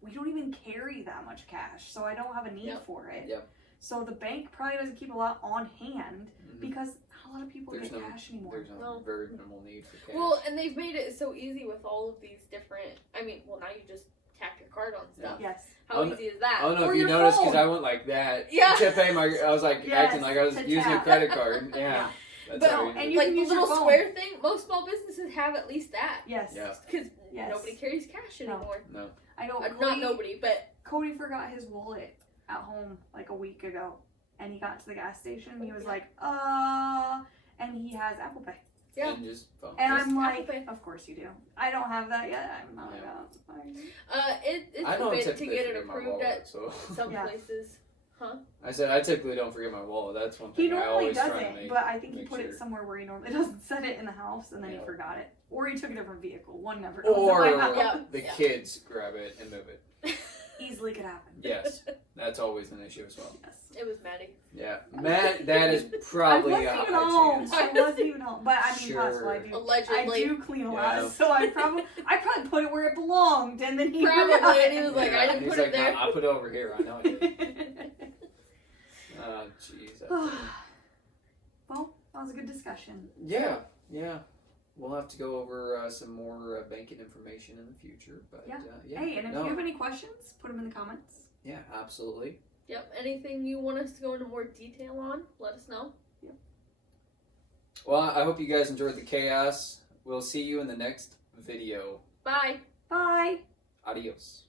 we don't even carry that much cash, so I don't have a need for it. Yep. So the bank probably doesn't keep a lot on hand, because a lot of people get cash anymore. There's no very minimal need for cash. Well, and they've made it so easy with all of these different. I mean, now you just tap your card on stuff. Yes. How easy is that? I don't know Or if you your noticed, because phone. I went like that Yeah. to pay my. I was like acting like I was using a credit card. Yeah. That's how we do and it. you Like can the use your little phone. square thing, most small businesses have at least that. Yes. Yeah. Because Yes. nobody carries cash anymore. No. I know. Not nobody, but Cody forgot his wallet at home like a week ago, and he got to the gas station and he was like, and he has Apple Pay. Yeah. And just phone. And Just I'm Apple like, Pay. of course you do. I don't have that yet. I'm not it's I a don't bit to typically get it forget my approved wallet, at so. some Yeah. places. Huh? I said I typically don't forget my wallet. That's one He thing I normally always try to doesn't, make. but I think he make put sure. it somewhere where he normally doesn't set it in the house, and then he forgot it. Or he took a different vehicle. One never knows. Or in my house. the kids grab it and move it. Easily could happen. Yes, that's always an issue as well. Yes. It was Maddie. Yeah, Matt, that is probably a I high chance. wasn't even home. But I mean, Sure. possible. I Allegedly. do clean a lot, Yeah. so I probably put it where it belonged, and then he Probably, forgot. and he was like, I didn't He's put like, it there. No, I put it over here. I know I did. Oh, jeez. Well, that was a good discussion. Yeah. We'll have to go over some more banking information in the future. But Yeah. yeah. Hey, and if you have any questions, put them in the comments. Yeah, absolutely. Yep. Anything you want us to go into more detail on, let us know. Yep. Well, I hope you guys enjoyed the chaos. We'll see you in the next video. Bye. Bye. Adios.